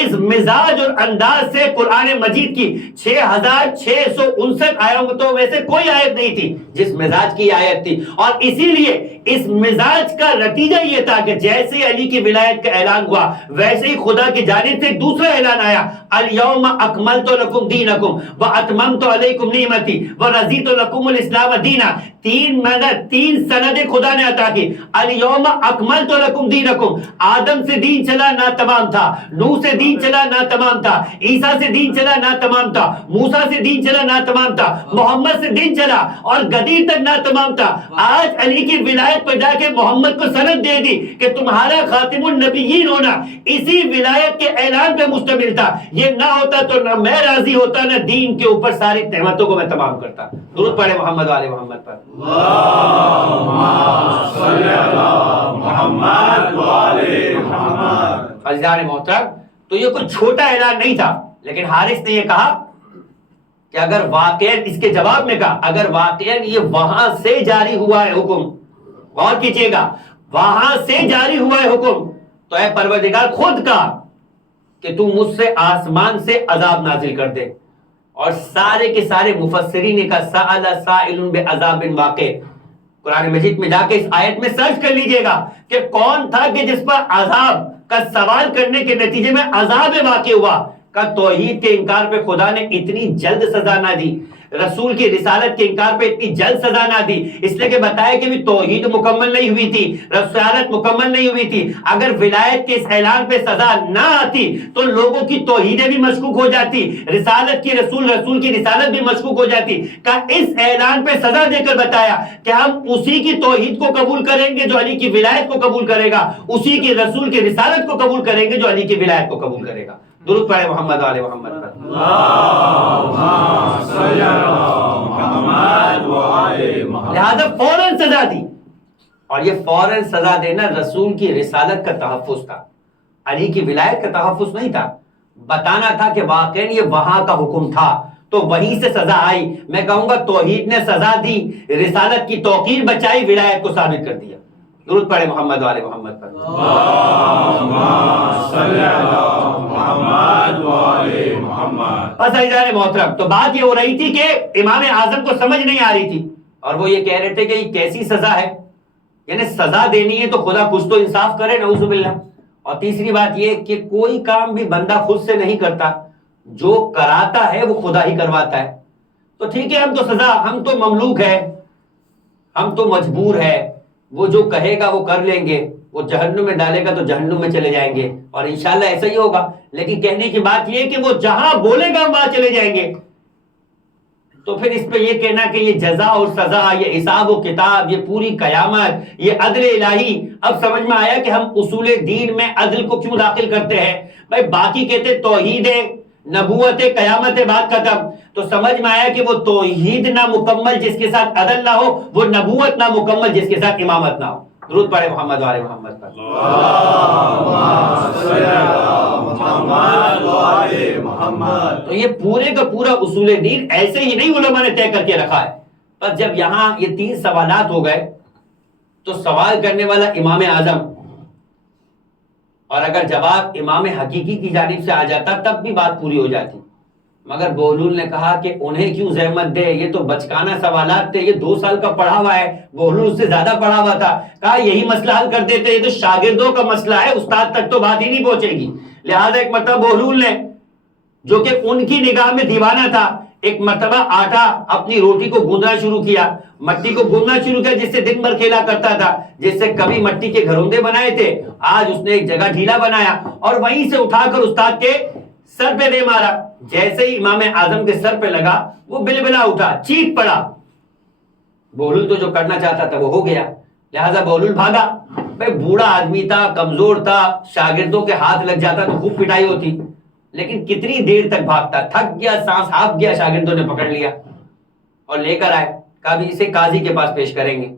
اس مزاج اور انداز سے قرآن مجید کی 6659 آیتوں میں سے کوئی آیت نہیں تھی جس مزاج کی آیت تھی، اور اسی لیے اس مزاج کا نتیجہ یہ تھا کہ جیسے علی کی ولایت کا اعلان ہوا ویسے ہی خدا کی جانب سے دوسرا اعلان آیا، الیوم اکملت لکم دینکم واتممت علیکم نعمتی ورضیت لکم الاسلام دینا۔ تین سند خدا نے عطا کی، الیوم اکملت لکم دینکم، آدم سے دین چلا نہ تمام تھا، نوح سے دین چلا نہ تمام تھا، عیسیٰ سے دین چلا نہ تمام تھا، موسیٰ سے دین چلا نہ تمام تھا، محمد سے دین چلا اور غدیر تک نہ تمام تھا۔ آج علی کی ولایت پر جا کے محمد کو سند دے دی کہ تمہارا خاتم النبیین ہونا اسی ولایت کے اعلان پہ مشتمل تھا۔ یہ نہ ہوتا تو نہ میں راضی ہوتا، نہ دین کے اوپر ساری نعمتوں کو میں تمام کرتا۔ درود پڑھیں محمد و آل محمد پر۔ اللهم صل على محمد وآل محمد۔ عزیزان محترم، تو یہ کوئی چھوٹا اعلان نہیں تھا، لیکن حارث نے یہ کہا کہ اگر واقعاً، اس کے جواب میں کہا اگر واقعاً یہ وہاں سے جاری ہوا ہے حکم، غور کیجئے گا، وہاں سے جاری ہوا ہے حکم، تو اے پروردگار خود کہا کہ تو مجھ سے آسمان سے عذاب نازل کر دے۔ اور سارے کے سارے مفسرین نے کہا سأل سائل بعذاب واقع۔ قرآن مجید میں جا کے اس آیت میں سرچ کر لیجئے گا کہ کون تھا کہ جس پر عذاب کا سوال کرنے کے نتیجے میں عذاب واقع ہوا۔ کا توحید کے انکار پہ خدا نے اتنی جلد سزا نہ دی، رسول کی رسالت کے انکار پہ اتنی جلد سزا نہ دی، اس لیے کہ بتایا کہ بھی توحید مکمل نہیں ہوئی تھی، رسالت مکمل نہیں ہوئی تھی۔ اگر ولایت کے اس اعلان پہ سزا نہ آتی تو لوگوں کی توحیدیں بھی مشکوک ہو جاتی، رسالت کی رسول کی رسالت بھی مشکوک ہو جاتی۔ کا اس اعلان پہ سزا دے کر بتایا کہ ہم اسی کی توحید کو قبول کریں گے جو علی کی ولایت کو قبول کرے گا، اسی کی رسول کی رسالت کو قبول کریں گے جو علی کی ولایت کو قبول کرے گا۔ درود پڑھیں محمد و آل محمد پر۔ اللهم صل على محمد وآل محمد۔ لہذا فوراً سزا دی، اور یہ فوراً سزا دینا رسول کی رسالت کا تحفظ تھا، علی کی ولایت کا تحفظ نہیں تھا۔ بتانا تھا کہ واقعاً یہ وہاں کا حکم تھا تو وہیں سے سزا آئی۔ میں کہوں گا توحید نے سزا دی، رسالت کی توقیر بچائی، ولایت کو ثابت کر دیا۔ درود پڑھیں محمد و آل محمد پر۔ اللهم صل على محمد وآل محمد۔ بس عزیزان محترم، تو بات یہ ہو رہی تھی کہ امام اعظم کو سمجھ نہیں آ رہی تھی، اور وہ یہ کہہ رہے تھے کہ یہ کیسی سزا ہے، یعنی سزا دینی ہے تو خدا کچھ تو انصاف کرے، نعوذ باللہ۔ اور تیسری بات یہ کہ کوئی کام بھی بندہ خود سے نہیں کرتا، جو کراتا ہے وہ خدا ہی کرواتا ہے۔ تو ٹھیک ہے، ہم تو سزا، ہم تو مملوک ہے، ہم تو مجبور ہے، وہ جو کہے گا وہ کر لیں گے، وہ جہنم میں ڈالے گا تو جہنم میں چلے جائیں گے، اور انشاءاللہ ایسا ہی ہوگا۔ لیکن کہنے کی بات یہ ہے کہ وہ جہاں بولے گا وہاں چلے جائیں گے۔ تو پھر اس پہ یہ کہنا کہ یہ جزا اور سزا، یہ حساب و کتاب، یہ پوری قیامت، یہ عدل الہی، اب سمجھ میں آیا کہ ہم اصول دین میں عدل کو کیوں داخل کرتے ہیں۔ بھائی باقی کہتے توحید ہے، نبوت ہے، قیامت ہے، بات ختم۔ تو سمجھ میں آیا کہ وہ توحید نہ مکمل جس کے ساتھ عدل نہ ہو، وہ نبوت نہ مکمل جس کے ساتھ امامت نہ ہو۔ درود پڑھیں محمد و آل محمد پر۔ اللهم صل على محمد وآل محمد۔ تو یہ پورے کا پورا اصول دین ایسے ہی نہیں علماء نے طے کر کے رکھا ہے۔ بس جب یہاں یہ تین سوالات ہو گئے تو سوال کرنے والا امام اعظم، اور اگر جواب امام حقیقی کی جانب سے آ جاتا تب بھی بات پوری ہو جاتی. مگر بہلول نے کہا کہ انہیں کیوں زحمت دے، یہ تو بچکانہ سوالات تھے، یہ 2 سال کا پڑھا ہوا ہے. بہلول اس سے زیادہ پڑھا ہوا تھا. کہا یہی مسئلہ حل کر دیتے، یہ تو شاگردوں کا مسئلہ ہے، استاد تک تو بات ہی نہیں پہنچے گی. لہذا ایک مرتبہ بہلول نے، جو کہ ان کی نگاہ میں دیوانہ تھا، ایک مرتبہ آٹا اپنی روٹی کو گوندنا شروع کیا، مٹی کو گوندنا شروع کیا، جس سے دن بھر کھیلا کرتا تھا، جس سے کبھی مٹی کے گھروندے بنائے تھے. آج اس نے ایک جگہ ڈھیلا بنایا اور وہیں سے اٹھا کر استاد کے سر پہ دے مارا. جیسے ہی امام اعظم کے سر پہ لگا وہ بلبلا اٹھا، چیخ پڑا. بہلول تو جو کرنا چاہتا تھا وہ ہو گیا. لہذا بہلول بھاگا. بھائی بوڑھا آدمی تھا، کمزور تھا، شاگردوں کے ہاتھ لگ جاتا تو خوب پٹائی ہوتی، لیکن کتنی دیر تک بھاگتا، تھک گیا، سانس ہاپ گیا. شاگردوں نے پکڑ لیا اور لے کر آئے. کہا بھی اسے قاضی کے پاس پیش کریں گے.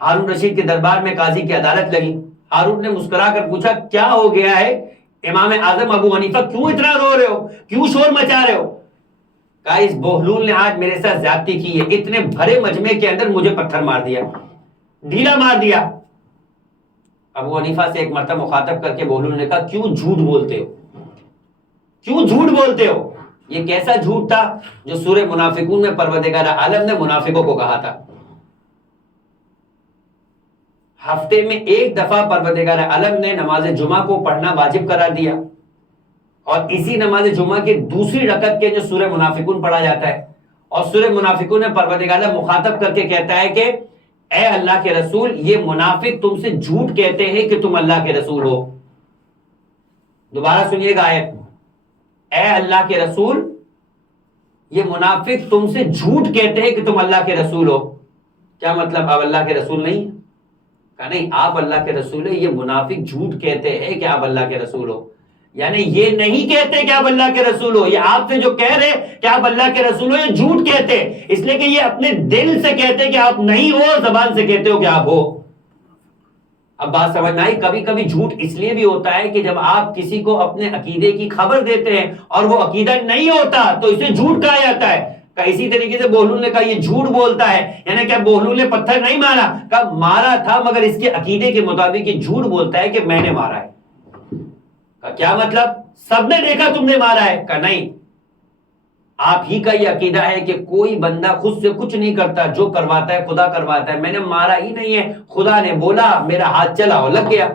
ہارون رشید کے دربار میں قاضی کی عدالت لگی. ہارون نے مسکرا کر پوچھا کیا ہو گیا ہے امام اعظم ابو حنیفہ، کیوں اتنا رو رہے ہو، کیوں شور مچا رہے ہو؟ کہا اس بہلول نے آج میرے ساتھ زیادتی کی ہے، اتنے بھرے مجمع کے اندر مجھے پتھر مار دیا، ڈھیلا مار دیا. ابو حنیفہ سے ایک مرتبہ مخاطب کر کے بہلول نے کہا کیوں جھوٹ بولتے ہو، کیوں جھوٹ بولتے ہو؟ یہ کیسا جھوٹ تھا جو سورہ منافقون میں پروردگار عالم نے منافقوں کو کہا تھا. ہفتے میں ایک دفعہ پروردگار عالم نے نماز جمعہ کو پڑھنا واجب قرار دیا، اور اسی نماز جمعہ کی دوسری رکعت کے جو سورہ منافقون پڑھا جاتا ہے، اور سورہ منافقون میں پروردگار عالم مخاطب کر کے کہتا ہے کہ اے اللہ کے رسول، یہ منافق تم سے جھوٹ کہتے ہیں کہ تم اللہ کے رسول ہو. دوبارہ سنیے گا آیت، اے اللہ کے رسول، یہ منافق تم سے جھوٹ کہتے ہیں کہ تم اللہ کے رسول ہو. کیا مطلب آپ اللہ کے رسول نہیں؟ کہا نہیں، آپ اللہ کے رسول ہیں، یہ منافق جھوٹ کہتے ہیں کہ آپ اللہ کے رسول ہو. یعنی یہ نہیں کہتے کہ آپ اللہ کے رسول ہو، یہ آپ سے جو کہہ رہے کہ آپ اللہ کے رسول ہو، یہ جھوٹ کہتے، اس لیے کہ یہ اپنے دل سے کہتے کہ آپ نہیں ہو، زبان سے کہتے ہو کہ آپ ہو. اب بات سمجھنا ہے، کبھی کبھی جھوٹ اس لیے بھی ہوتا ہے کہ جب آپ کسی کو اپنے عقیدے کی خبر دیتے ہیں اور وہ عقیدہ نہیں ہوتا تو اسے جھوٹ کہا جاتا ہے. کہ اسی طریقے سے بہلول نے کہا یہ جھوٹ بولتا ہے، یعنی کہ بہلول نے پتھر نہیں مارا، کہا مارا تھا مگر اس کے عقیدے کے مطابق یہ جھوٹ بولتا ہے کہ میں نے مارا ہے. کہا کیا مطلب؟ سب نے دیکھا تم نے مارا ہے؟ کہا نہیں، آپ ہی کا یہ عقیدہ ہے کہ کوئی بندہ خود سے کچھ نہیں کرتا، جو کرواتا ہے خدا کرواتا ہے. میں نے مارا ہی نہیں ہے، خدا نے بولا، میرا ہاتھ چلا اور لگ گیا،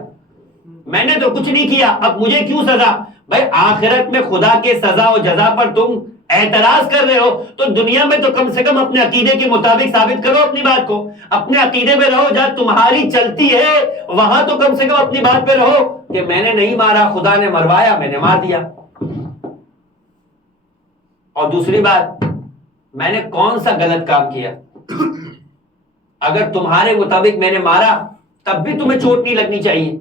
میں نے تو کچھ نہیں کیا، اب مجھے کیوں سزا؟ بھائی آخرت میں خدا کے سزا و جزا پر تم اعتراض کر رہے ہو تو دنیا میں تو کم سے کم اپنے عقیدے کے مطابق ثابت کرو اپنی بات کو. اپنے عقیدے میں رہو، جہاں تمہاری چلتی ہے وہاں تو کم سے کم اپنی بات پہ رہو کہ میں نے نہیں مارا، خدا نے مروایا، میں نے مار دیا. اور دوسری بات، میں نے کون سا غلط کام کیا؟ اگر تمہارے مطابق میں نے مارا تب بھی تمہیں چوٹ نہیں لگنی چاہیے.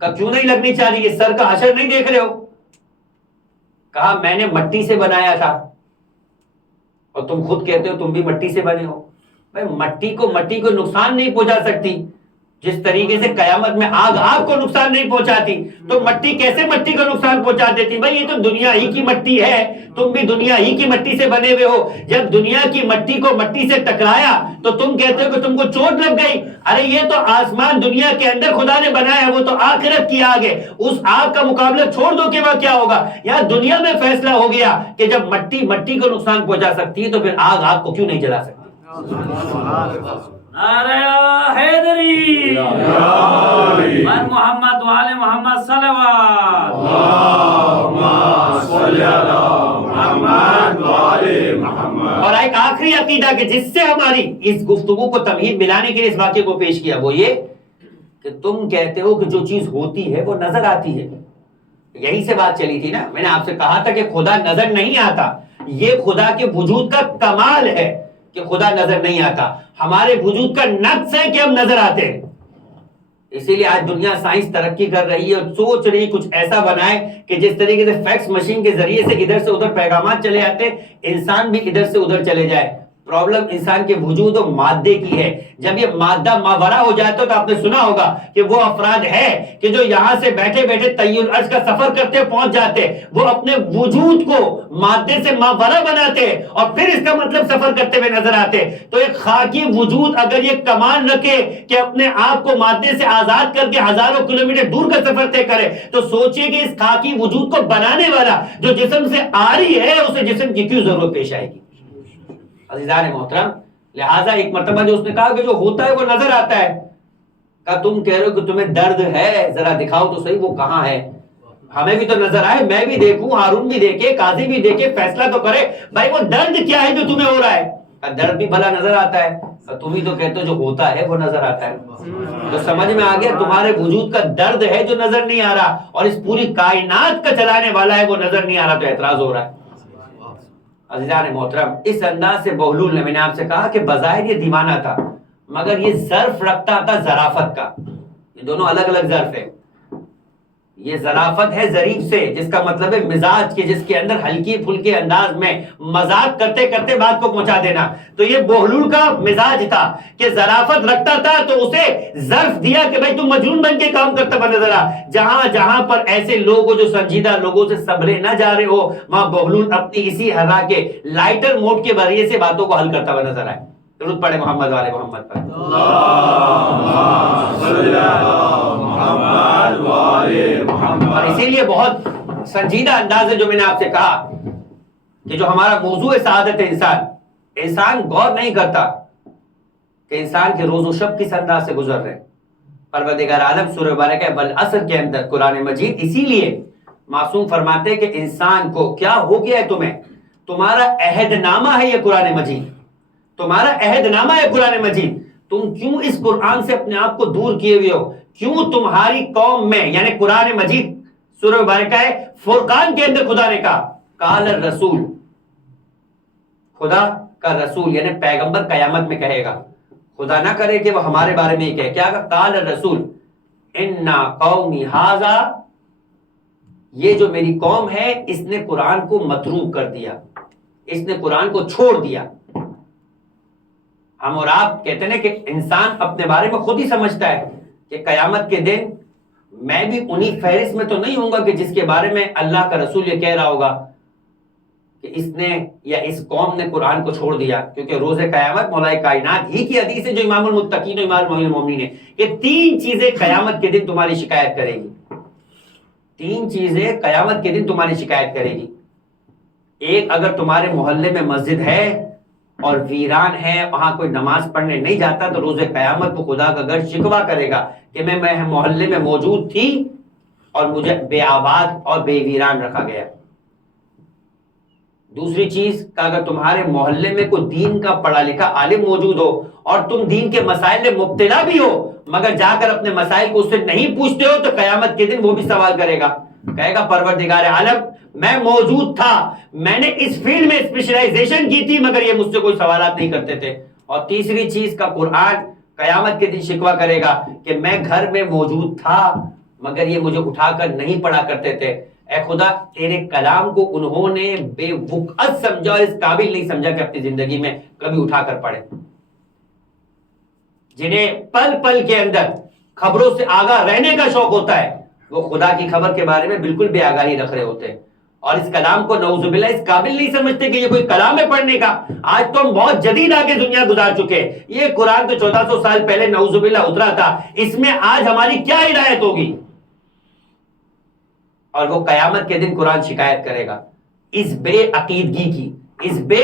کہا کیوں نہیں لگنی چاہیے؟ سر کا حشر نہیں دیکھ رہے ہو؟ کہا میں نے مٹی سے بنایا تھا، اور تم خود کہتے ہو تم بھی مٹی سے بنے ہو. بھائی مٹی کو نقصان نہیں پہنچا سکتی، جس طریقے سے قیامت میں آگ کو نقصان نہیں پہنچاتی، تو مٹی کیسے مٹی کو نقصان پہنچا دیتی؟ بھائی یہ تو دنیا ہی کی مٹی ہے، تم بھی دنیا ہی کی مٹی سے بنے ہوئے ہو. جب دنیا کی مٹی کو مٹی سے ٹکرایا تو تم کہتے ہو کہ تم کو چوٹ لگ گئی. ارے یہ تو آسمان دنیا کے اندر خدا نے بنایا ہے، وہ تو آخرت کی آگ ہے، اس آگ کا مقابلہ چھوڑ دو کہ وہاں کیا ہوگا. یہاں دنیا میں فیصلہ ہو گیا کہ جب مٹی کو نقصان پہنچا سکتی ہے تو پھر آگ کو کیوں نہیں جلا سکتی. نعرہ حیدری، من محمد وآل محمد صلوات، اللہم صلی علی محمد وآل محمد. اور ایک آخری عقیدہ کہ جس سے ہماری اس گفتگو کو تمہید ملانے کے لیے اس واقعے کو پیش کیا، وہ یہ کہ تم کہتے ہو کہ جو چیز ہوتی ہے وہ نظر آتی ہے. یہی سے بات چلی تھی نا، میں نے آپ سے کہا تھا کہ خدا نظر نہیں آتا، یہ خدا کے وجود کا کمال ہے کہ خدا نظر نہیں آتا. ہمارے وجود کا نقص ہے کہ ہم نظر آتے ہیں. اسی لیے آج دنیا سائنس ترقی کر رہی ہے اور سوچ رہی کچھ ایسا بنائے کہ جس طریقے سے فیکس مشین کے ذریعے سے ادھر سے ادھر پیغامات چلے آتے، انسان بھی ادھر سے ادھر چلے جائے. پرابلم انسان کے وجود و مادے کی ہے. جب یہ مادہ ماورا ہو جاتا ہے تو آپ نے سنا ہوگا کہ وہ افراد ہے کہ جو یہاں سے بیٹھے بیٹھے طی الارض کا سفر کرتے پہنچ جاتے, وہ اپنے وجود کو مادے سے ماورا بناتے اور پھر اس کا مطلب سفر کرتے ہوئے نظر آتے. تو ایک خاکی وجود اگر یہ کمال رکھے کہ اپنے آپ کو مادے سے آزاد کر کے ہزاروں کلومیٹر دور کا سفر طے کرے, تو سوچئے کہ اس خاکی وجود کو بنانے والا جو جسم سے عاری ہے اسے جسم کی کیوں ضرورت پیش آئے گی. عزیزان محترم, لہٰذا ایک مرتبہ جو اس نے کہا کہ جو ہوتا ہے وہ نظر آتا ہے, کہا تم کہہ رہے ہو کہ تمہیں درد ہے, ذرا دکھاؤ تو صحیح وہ کہاں ہے, ہمیں بھی تو نظر آئے, میں بھی دیکھوں, ہارون بھی دیکھے, قاضی بھی دیکھے, فیصلہ تو کرے بھائی وہ درد کیا ہے جو تمہیں ہو رہا ہے. درد بھی بھلا نظر آتا ہے, تم ہی تو کہتے ہو جو ہوتا ہے وہ نظر آتا ہے. تو سمجھ میں آ گیا تمہارے وجود کا درد ہے جو نظر نہیں آ رہا, اور اس پوری کائنات کا چلانے والا ہے وہ نظر نہیں آ رہا, تو اعتراض ہو رہا ہے. عزیزان محترم, اس انداز سے بہلول نے, میں نے آپ سے کہا کہ بظاہر یہ دیوانہ تھا مگر یہ ظرف رکھتا تھا ظرافت کا. یہ دونوں الگ الگ ظرف ہیں. یہ ظرافت ہے ظریف سے, جس کا مطلب ہے مزاج کے, جس کے اندر ہلکی پھلکے انداز میں مذاق کرتے کرتے بات کو پہنچا دینا. تو یہ بہلول کا مزاج تھا کہ ظرافت رکھتا تھا تو اسے ظرف دیا کہ بھائی تم مجنون بن کے کام کرتا بنا نظر آ. جہاں جہاں پر ایسے لوگ جو سنجیدہ لوگوں سے سنبھلے نہ جا رہے ہو, وہاں بہلول اپنی اسی ہرا کے لائٹر موڈ کے ذریعے سے باتوں کو حل کرتا بنا نظر آئے. درود پڑھے محمد والے محمد پر. اور اسی لیے بہت سنجیدہ انداز ہے جو میں نے آپ سے کہا کہ جو ہمارا موضوع سعادت انسان غور نہیں کرتا کہ انسان کے روز و شب کس انداز سے گزر رہے. پروردگار عالم سورہ مبارکہ والعصر کے اندر قرآن مجید اسی لیے معصوم فرماتے کہ انسان کو کیا ہو گیا ہے, تمہارا عہد نامہ ہے یہ قرآن مجید, تمہارا عہد نامہ ہے قرآن مجید. تم کیوں اس قرآن سے اپنے آپ کو دور کیے ہوئے ہو؟ کیوں تمہاری قوم میں, یعنی قرآن مجید سورہ مبارکہ فرقان کے اندر خدا نے کہا قال الرسول, خدا کا رسول یعنی پیغمبر قیامت میں کہے گا, خدا نہ کرے کہ وہ ہمارے بارے میں ہی کہے, کیا کہا قال الرسول انا قومی ھذا, یہ جو میری قوم ہے اس نے قرآن کو متروک کر دیا, اس نے قرآن کو چھوڑ دیا. ہم اور آپ کہتے ہیں کہ انسان اپنے بارے میں خود ہی سمجھتا ہے کہ قیامت کے دن میں بھی انہی فہرست میں تو نہیں ہوں گا کہ جس کے بارے میں اللہ کا رسول یہ کہہ رہا ہوگا کہ اس نے یا اس قوم نے قرآن کو چھوڑ دیا. کیونکہ روز قیامت مولا کائنات ہی کی حدیث ہے جو امام المتقین و امام المومنین ہے کہ 3 چیزیں قیامت کے دن تمہاری شکایت کرے گی. 3 چیزیں قیامت کے دن تمہاری شکایت کرے گی. ایک, اگر تمہارے محلے میں مسجد ہے اور ویران ہے, وہاں کوئی نماز پڑھنے نہیں جاتا, تو روز قیامت کو خدا کا گھر شکوہ کرے گا کہ میں محلے میں موجود تھی اور مجھے بے آباد اور بے ویران رکھا گیا. دوسری چیز کہ اگر تمہارے محلے میں کوئی دین کا پڑھا لکھا عالم موجود ہو اور تم دین کے مسائل میں مبتلا بھی ہو مگر جا کر اپنے مسائل کو اس سے نہیں پوچھتے ہو, تو قیامت کے دن وہ بھی سوال کرے گا, کہے گا پروردگار عالم میں موجود تھا, میں نے اس فیلڈ میں اسپیشلائزیشن کی تھی مگر یہ مجھ سے کوئی سوالات نہیں کرتے تھے. اور تیسری چیز کا قرآن قیامت کے دن شکوہ کرے گا کہ میں گھر میں موجود تھا مگر یہ مجھے اٹھا کر نہیں پڑھا کرتے تھے. اے خدا تیرے کلام کو انہوں نے بے وقعت سمجھا اور اس قابل نہیں سمجھا کہ اپنی زندگی میں کبھی اٹھا کر پڑھے. جنہیں پل پل کے اندر خبروں سے آگاہ رہنے کا شوق ہوتا ہے وہ خدا کی خبر کے بارے میں بالکل بے آگاہی رکھ رہے ہوتے ہیں اور اس کلام کو نعوذ باللہ اس قابل نہیں سمجھتے کہ یہ کوئی کلام ہے پڑھنے کا. آج تو ہم بہت جدید آگے دنیا گزار چکے ہیں. یہ قرآن تو 1400 سال پہلے نعوذ باللہ اترا تھا, اس میں آج ہماری کیا ہدایت ہوگی؟ اور وہ قیامت کے دن قرآن شکایت کرے گا اس بے عقیدگی کی, اس بے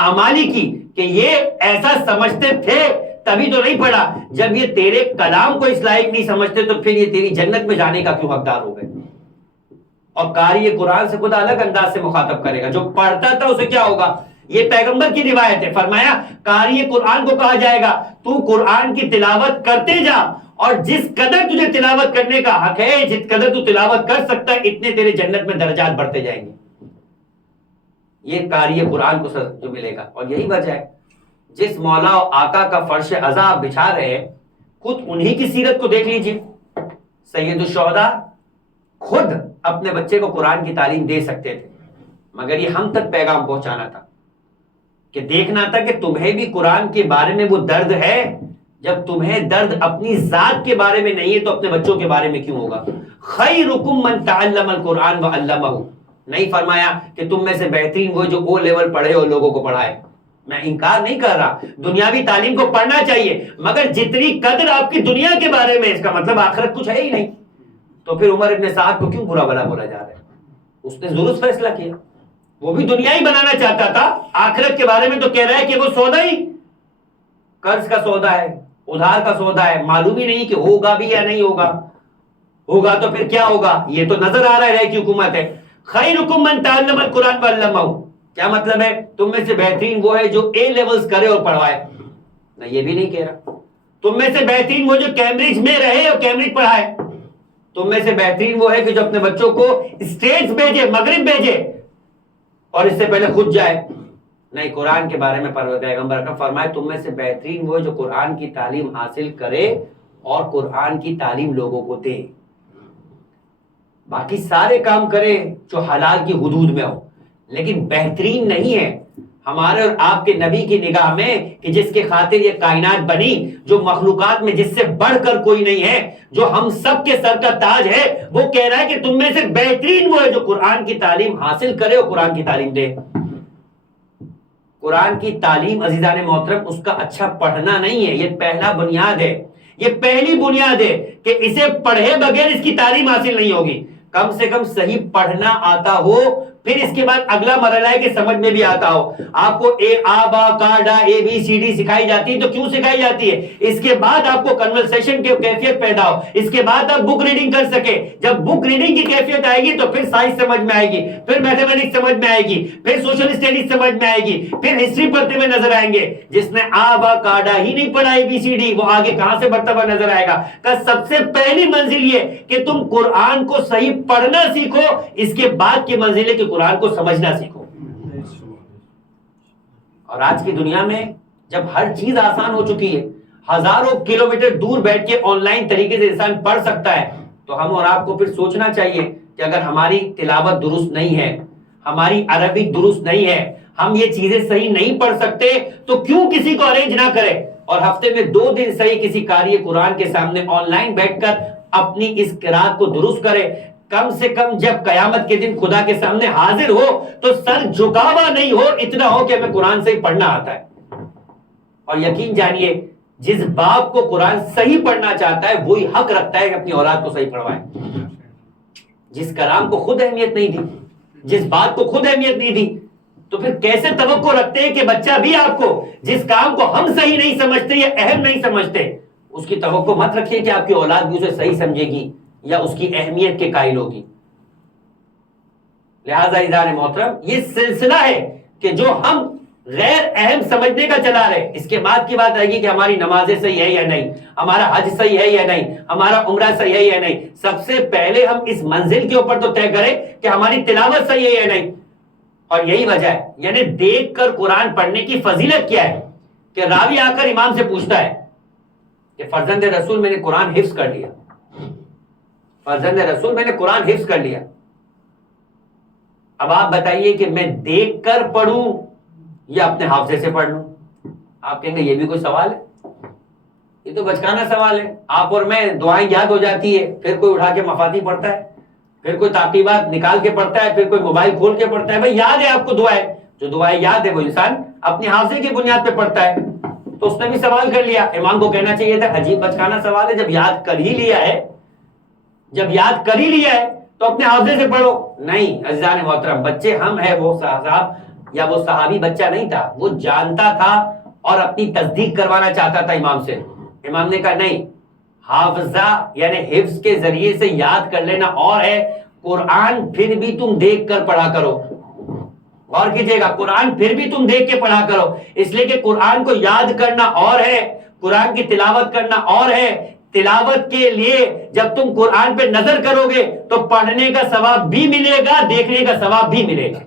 اعمالی کی کہ یہ ایسا سمجھتے تھے تبھی تو نہیں پڑھا. جب یہ تیرے کلام کو اس لائق نہیں سمجھتے تو پھر یہ تیری جنت میں جانے کا کیوں حقدار ہو گئے؟ اور قاری قرآن سے خدا الگ انداز سے مخاطب کرے گا. جو پڑھتا تھا اسے کیا ہوگا؟ یہ پیغمبر کی روایت ہے, فرمایا قاری قرآن کو کہا جائے گا تو قرآن کی تلاوت کرتے جا اور جس قدر تجھے تلاوت کرنے کا حق ہے, جس قدر تو تلاوت کر سکتا ہے, اتنے تیرے جنت میں درجات بڑھتے جائیں گے. یہ قاری قرآن کو جو ملے گا. اور یہی وجہ ہے جس مولا و آقا کا فرش عذاب بچھا رہے ہیں خود انہی کی سیرت کو دیکھ لیجیے. سید الشہداء خود اپنے بچے کو قرآن کی تعلیم دے سکتے تھے مگر یہ ہم تک پیغام پہنچانا تھا کہ دیکھنا تھا کہ تمہیں بھی قرآن کے بارے میں وہ درد ہے. جب تمہیں درد اپنی ذات کے بارے میں نہیں ہے تو اپنے بچوں کے بارے میں کیوں ہوگا؟ خیرکم من تعلم القرآن وعلمہ. نہیں فرمایا کہ تم میں سے بہترین وہ جو او لیول پڑھے اور لوگوں کو پڑھائے. میں انکار نہیں کر رہا، دنیاوی تعلیم کو پڑھنا چاہیے، مگر جتنی قدر آپ کی دنیا کے بارے میں، اس کا مطلب آخرت کچھ ہے ہی نہیں. تو پھر عمر ابن سعد کو کیوں برا بلا بولا جا رہا ہے؟ اس نے درست فیصلہ کیا. وہ بھی دنیا ہی بنانا چاہتا تھا، آخرت کے بارے میں تو کہہ رہا ہے کہ وہ سودا ہی قرض کا سودا ہے، ادھار کا سودا ہے، معلوم ہی نہیں کہ ہوگا بھی یا نہیں ہوگا. ہوگا تو پھر کیا ہوگا؟ یہ تو نظر آ رہا ہے کی حکومت ہے. خیرکم من تعلم القرآن وعلمہ. کیا مطلب ہے؟ تم میں سے بہترین وہ ہے جو اے لیولز کرے اور پڑھوائے. میں یہ بھی نہیں کہہ رہا. تم میں سے بہترین وہ جو کیمبرج میں رہے اور کیمبرج پڑھائے. تم میں سے بہترین وہ ہے کہ جو اپنے بچوں کو اسٹیٹس بھیجے، مغرب بھیجے، اور اس سے پہلے خود جائے. نہیں، قرآن کے بارے میں پیغمبر اکرم فرمائے تم میں سے بہترین وہ ہے جو قرآن کی تعلیم حاصل کرے اور قرآن کی تعلیم لوگوں کو دے. باقی سارے کام کرے جو حلال کی حدود میں ہو، لیکن بہترین نہیں ہے ہمارے اور آپ کے نبی کی نگاہ میں کہ جس کے خاطر یہ کائنات بنی، جو مخلوقات میں جس سے بڑھ کر کوئی نہیں ہے، جو ہم سب کے سر کا تاج ہے. وہ کہہ رہا ہے کہ تم میں سے بہترین وہ ہے جو قرآن کی تعلیم حاصل کرے اور قرآن کی تعلیم دے. قرآن کی تعلیم عزیزان محترم اس کا اچھا پڑھنا نہیں ہے، یہ پہلا بنیاد ہے، یہ پہلی بنیاد ہے کہ اسے پڑھے بغیر اس کی تعلیم حاصل نہیں ہوگی. کم سے کم صحیح پڑھنا آتا ہو، پھر اس کے بعد اگلا مرحلہ ہے کہ سمجھ میں بھی آتا ہو. آپ کو اے آ با کا ڈا اے بی سی ڈی سکھائی جاتی ہے تو کیوں سکھائی جاتی ہے؟ اس کے بعد آپ کو کنورسیشن کی کیفیت پیدا ہو، اس کے بعد آپ بک ریڈنگ کر سکے. جب بک ریڈنگ کی کیفیت آئے گی تو پھر سائنس سمجھ میں آئے گی، پھر میتھمیٹکس سمجھ میں آئے گی، پھر سوشل اسٹڈیز سمجھ میں آئے گی، پھر ہسٹری پڑھتے ہوئے نظر آئیں گے. جس نے آ با کا ڈا ہی نہیں پڑھا اے بی سی ڈی، وہ آگے کہاں سے بڑھتا ہوا نظر آئے گا؟ کہ سب سے پہلی منزل یہ کہ تم قرآن کو صحیح پڑھنا سیکھو، اس کے بعد کی منزل ہے کہ قرآن کو سمجھنا سیکھو. اور آج کی دنیا میں جب ہر چیز آسان ہو چکی ہے، ہزاروں کلومیٹر دور بیٹھ کے آن لائن طریقے سے انسان پڑھ سکتا ہے، تو ہم اور آپ کو پھر سوچنا چاہیے کہ اگر ہماری تلاوت درست نہیں ہے، ہماری عربی درست نہیں ہے، ہم یہ چیزیں صحیح نہیں پڑھ سکتے، تو کیوں کسی کو ارینج نہ کرے اور ہفتے میں 2 دن صحیح کسی قاری قرآن کے سامنے آن لائن بیٹھ کر اپنی اس قرات کو درست کرے. کم سے کم جب قیامت کے دن خدا کے سامنے حاضر ہو تو سر جھکاوا نہیں ہو، اتنا ہو کہ ہمیں قرآن سے ہی پڑھنا آتا ہے. اور یقین جانیے جس باپ کو قرآن صحیح پڑھنا چاہتا ہے وہی حق رکھتا ہے کہ اپنی اولاد کو صحیح پڑھوائے. جس کلام کو خود اہمیت نہیں دی، جس بات کو خود اہمیت نہیں دی، تو پھر کیسے توقع رکھتے ہیں کہ بچہ بھی آپ کو جس کام کو ہم صحیح نہیں سمجھتے یا اہم نہیں سمجھتے، اس کی توقع مت رکھیے کہ آپ کی اولاد بھی اسے صحیح سمجھے گی یا اس کی اہمیت کے قائل ہوگی. لہذا عزیزان محترم یہ سلسلہ ہے کہ جو ہم غیر اہم سمجھنے کا چلا رہے، اس کے بعد کی بات آئے گی کہ ہماری نمازیں صحیح ہے یا نہیں، ہمارا حج صحیح ہے یا نہیں، ہمارا عمرہ صحیح ہے یا نہیں. سب سے پہلے ہم اس منزل کے اوپر تو طے کریں کہ ہماری تلاوت صحیح ہے یا نہیں. اور یہی وجہ ہے، یعنی دیکھ کر قرآن پڑھنے کی فضیلت کیا ہے کہ راوی آ کر امام سے پوچھتا ہے کہ فرزند رسول میں نے قرآن حفظ کر لیا، فرزند رسول میں نے قرآن حفظ کر لیا، اب آپ بتائیے کہ میں دیکھ کر پڑھوں یا اپنے حافظے سے پڑھ لوں؟ آپ کہیں گے یہ بھی کوئی سوال ہے؟ یہ تو بچکانا سوال ہے. آپ اور میں دعائیں یاد ہو جاتی ہے، پھر کوئی اٹھا کے مفاتیح پڑھتا ہے، پھر کوئی تعقیبات نکال کے پڑھتا ہے، پھر کوئی موبائل کھول کے پڑھتا ہے. بھائی یاد ہے آپ کو دعائیں، جو دعائیں یاد ہے وہ انسان اپنے حافظے کی بنیاد پہ پڑھتا ہے. تو اس نے بھی سوال کر لیا. امام کو کہنا چاہیے تھا عجیب بچکانا سوال ہے، جب یاد کر ہی لیا ہے، جب یاد کر ہی لیا ہے تو اپنے حافظے سے پڑھو. نہیں عزیزان محترم، بچے ہم ہیں، وہ صاحب یا وہ صحابی بچہ نہیں تھا، وہ جانتا تھا اور اپنی تصدیق کروانا چاہتا تھا امام سے. امام نے کہا نہیں، حافظہ یعنی حفظ کے ذریعے سے یاد کر لینا اور ہے، قرآن پھر بھی تم دیکھ کر پڑھا کرو. غور کیجئے گا، قرآن پھر بھی تم دیکھ کے پڑھا کرو، اس لیے کہ قرآن کو یاد کرنا اور ہے، قرآن کی تلاوت کرنا اور ہے. تلاوت کے لیے جب تم قرآن پہ نظر کرو گے تو پڑھنے کا ثواب بھی ملے گا، دیکھنے کا ثواب بھی ملے گا.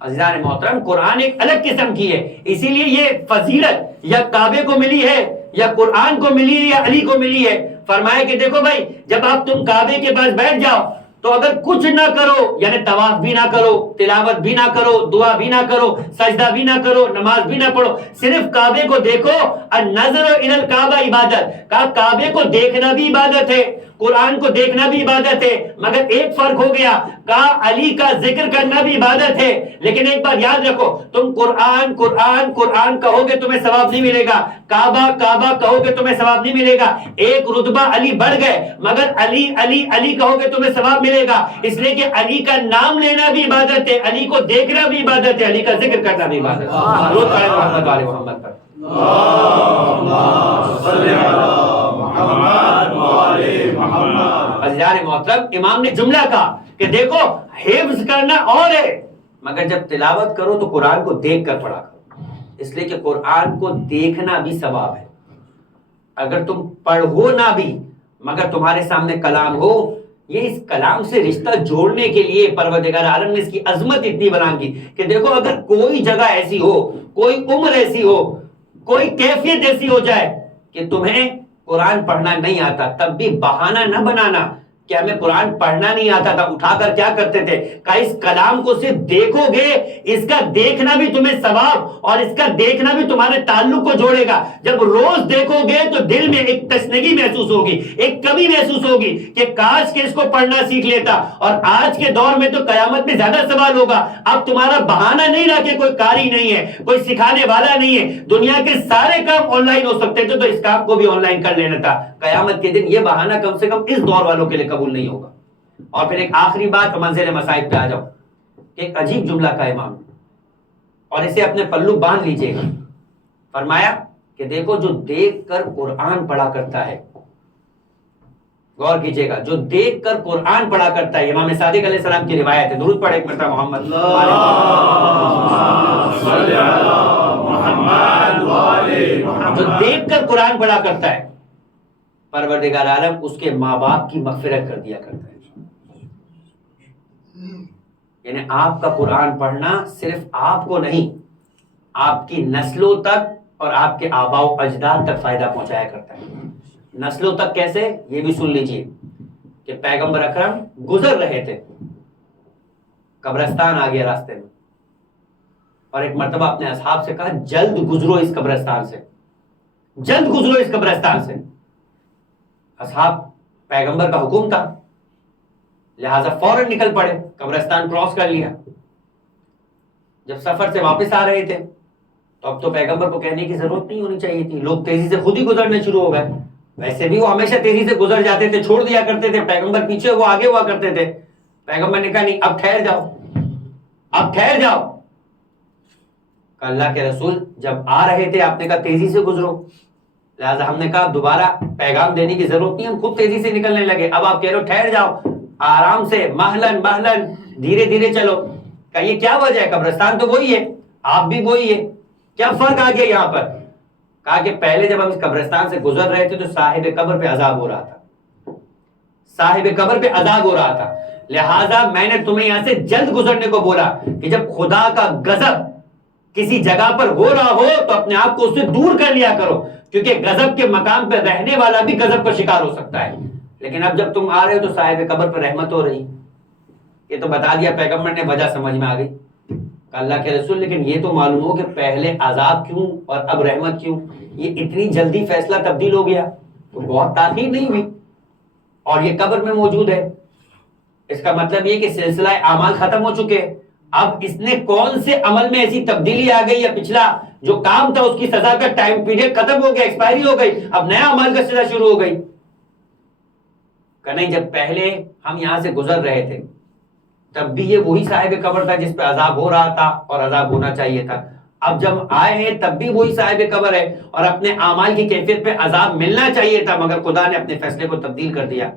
عزیزان محترم قرآن ایک الگ قسم کی ہے، اسی لیے یہ فضیلت یا کعبے کو ملی ہے یا قرآن کو ملی ہے یا علی کو ملی ہے. فرمایا کہ دیکھو بھائی، جب آپ تم کعبے کے پاس بیٹھ جاؤ تو اگر کچھ نہ کرو یعنی طواف بھی نہ کرو، تلاوت بھی نہ کرو، دعا بھی نہ کرو، سجدہ بھی نہ کرو، نماز بھی نہ پڑھو، صرف کعبے کو دیکھو، النظر الی الکعبہ عبادت، کہا کعبے کو دیکھنا بھی عبادت ہے، قرآن کو دیکھنا بھی عبادت ہے، مگر ایک فرق ہو گیا، کہا علی کا ذکر کرنا بھی عبادت ہے، لیکن ایک بات یاد رکھو، تم قرآن قرآن قرآن کہو گے تمہیں ثواب نہیں ملے گا، کعبہ کعبہ کہو گے تمہیں ثواب نہیں ملے گا، ایک رتبہ علی بڑھ گئے، مگر علی علی علی کہو گے تمہیں ثواب ملے گا، اس لیے کہ علی کا نام لینا بھی عبادت ہے، علی کو دیکھنا بھی عبادت ہے، علی کا ذکر کرنا بھی عبادت ہے۔ درود پڑھیں محمد وآل محمد پر۔ عزیزان محترم، امام نے جملہ کہا کہ دیکھو حفظ کرنا اور ہے، مگر جب تلاوت کرو تو قرآن کو دیکھ کر پڑھا کرو، اس لیے کہ قرآن کو دیکھنا بھی ثواب ہے۔ اگر تم پڑھو نہ بھی مگر تمہارے سامنے کلام ہو، یہ اس کلام سے رشتہ جوڑنے کے لیے پروردگار عالم نے اس کی عظمت اتنی بیان کی کہ دیکھو اگر کوئی جگہ ایسی ہو، کوئی عمر ایسی ہو، کوئی کیفیت ایسی ہو جائے کہ تمہیں قرآن پڑھنا نہیں آتا، تب بھی بہانہ نہ بنانا کہ ہمیں قرآن پڑھنا نہیں آتا تھا، اٹھا کر کیا کرتے تھے، کہ اس کلام کو صرف دیکھو گے، اس کا دیکھنا بھی تمہیں ثواب اور اس کا دیکھنا بھی تمہارے تعلق کو جوڑے گا۔ جب روز دیکھو گے تو دل میں ایک تشنگی محسوس ہوگی، ایک کمی محسوس ہوگی کہ کاش کہ اس کو پڑھنا سیکھ لیتا، اور آج کے دور میں تو قیامت میں زیادہ سوال ہوگا، اب تمہارا بہانہ نہیں رہا کہ کوئی قاری نہیں ہے، کوئی سکھانے والا نہیں ہے، دنیا کے سارے کام آن لائن ہو سکتے تھے تو اس کام کو بھی آن لائن کر لینا تھا، قیامت کے دن یہ بہانہ کم سے کم اس دور والوں کے لیے قبول نہیں ہوگا۔ اور پھر ایک آخری بات، منزل مصائب پہ آ جاؤ، ایک عجیب جملہ کا امام، اور اسے اپنے پلو باندھ لیجئے گا، فرمایا کہ دیکھو جو دیکھ کر قرآن پڑھا کرتا ہے، غور کیجئے گا، جو دیکھ کر قرآن پڑھا کرتا ہے، امام صادق علیہ السلام کی روایت ہے، درود پڑھے ایک مرتبہ محمد، جو دیکھ کر قرآن پڑھا کرتا ہے، پروردگار عالم اس کے ماں باپ کی مغفرت کر دیا کرتا ہے۔ یعنی آپ کا قرآن پڑھنا صرف آپ کو نہیں، آپ کی نسلوں تک اور آپ کے آباء و اجداد تک فائدہ پہنچایا کرتا ہے۔ نسلوں تک کیسے، یہ بھی سن لیجئے کہ پیغمبر اکرم گزر رہے تھے، قبرستان آ گیا راستے میں، اور ایک مرتبہ اپنے اصحاب سے کہا جلد گزرو اس قبرستان سے، جلد گزرو اس قبرستان سے۔ اصحاب، پیغمبر کا حکم تھا لہٰذا فوراً نکل پڑے، قبرستان کراس کر لیا۔ جب سفر سے واپس آ رہے تھے تو اب تو پیغمبر کو کہنے کی ضرورت نہیں ہونی چاہیے تھی، لوگ تیزی سے خود ہی گزرنے شروع ہو گئے، ویسے بھی وہ ہمیشہ تیزی سے گزر جاتے تھے، چھوڑ دیا کرتے تھے، پیغمبر پیچھے وہ آگے ہوا کرتے تھے۔ پیغمبر نے کہا نہیں، اب ٹھہر جاؤ، اب ٹھہر جاؤ۔ کہ اللہ کے رسول جب آ رہے تھے آپ نے کہا تیزی سے گزرو، لہٰذا ہم نے کہا دوبارہ پیغام دینے کی ضرورت نہیں، ہم خود تیزی سے نکلنے لگے، اب آپ کہہ رہے ہو ٹھہر جاؤ، آرام سے، مہلن مہلن، دھیرے دھیرے چلو۔ کہ یہ کیا وجہ ہے، قبرستان تو وہی ہے، آپ بھی وہی ہے، کیا فرق آ گیا یہاں پر؟ کہا کہ پہلے جب ہم اس قبرستان سے گزر رہے تھے تو صاحب قبر پہ عذاب ہو رہا تھا، صاحب قبر پہ عذاب ہو رہا تھا، لہٰذا میں نے تمہیں یہاں سے جلد گزرنے کو بولا کہ جب خدا کا غضب کسی جگہ پر ہو رہا ہو تو اپنے آپ کو اس سے دور کر لیا کرو، کیونکہ غضب کے مقام پہ رہنے والا بھی غضب کا شکار ہو سکتا ہے۔ لیکن اب جب تم آ رہے ہو تو صاحب قبر پر رحمت ہو رہی، یہ تو بتا دیا پیغمبر نے، وجہ سمجھ میں آ گئی۔ اللہ کے رسول لیکن یہ تو معلوم ہو کہ پہلے عذاب کیوں اور اب رحمت کیوں، یہ اتنی جلدی فیصلہ تبدیل ہو گیا، تو بہت تاخیر نہیں ہوئی اور یہ قبر میں موجود ہے، اس کا مطلب یہ کہ سلسلہ اعمال ختم ہو چکے، اب اس نے کون سے عمل میں ایسی تبدیلی آ گئی، یا پچھلا جو کام تھا اس کی سزا کا ٹائم پیریڈ ختم ہو گیا، ایکسپائری ہو گئی، اب نیا عمل کا سلسلہ شروع ہو گئی۔ کہ نہیں، جب پہلے ہم یہاں سے گزر رہے تھے تب بھی یہ وہی صاحب قبر تھا جس پہ عذاب ہو رہا تھا اور عذاب ہونا چاہیے تھا، اب جب آئے ہیں تب بھی وہی صاحب قبر ہے اور اپنے اعمال کی کیفیت پہ عذاب ملنا چاہیے تھا، مگر خدا نے اپنے فیصلے کو تبدیل کر دیا۔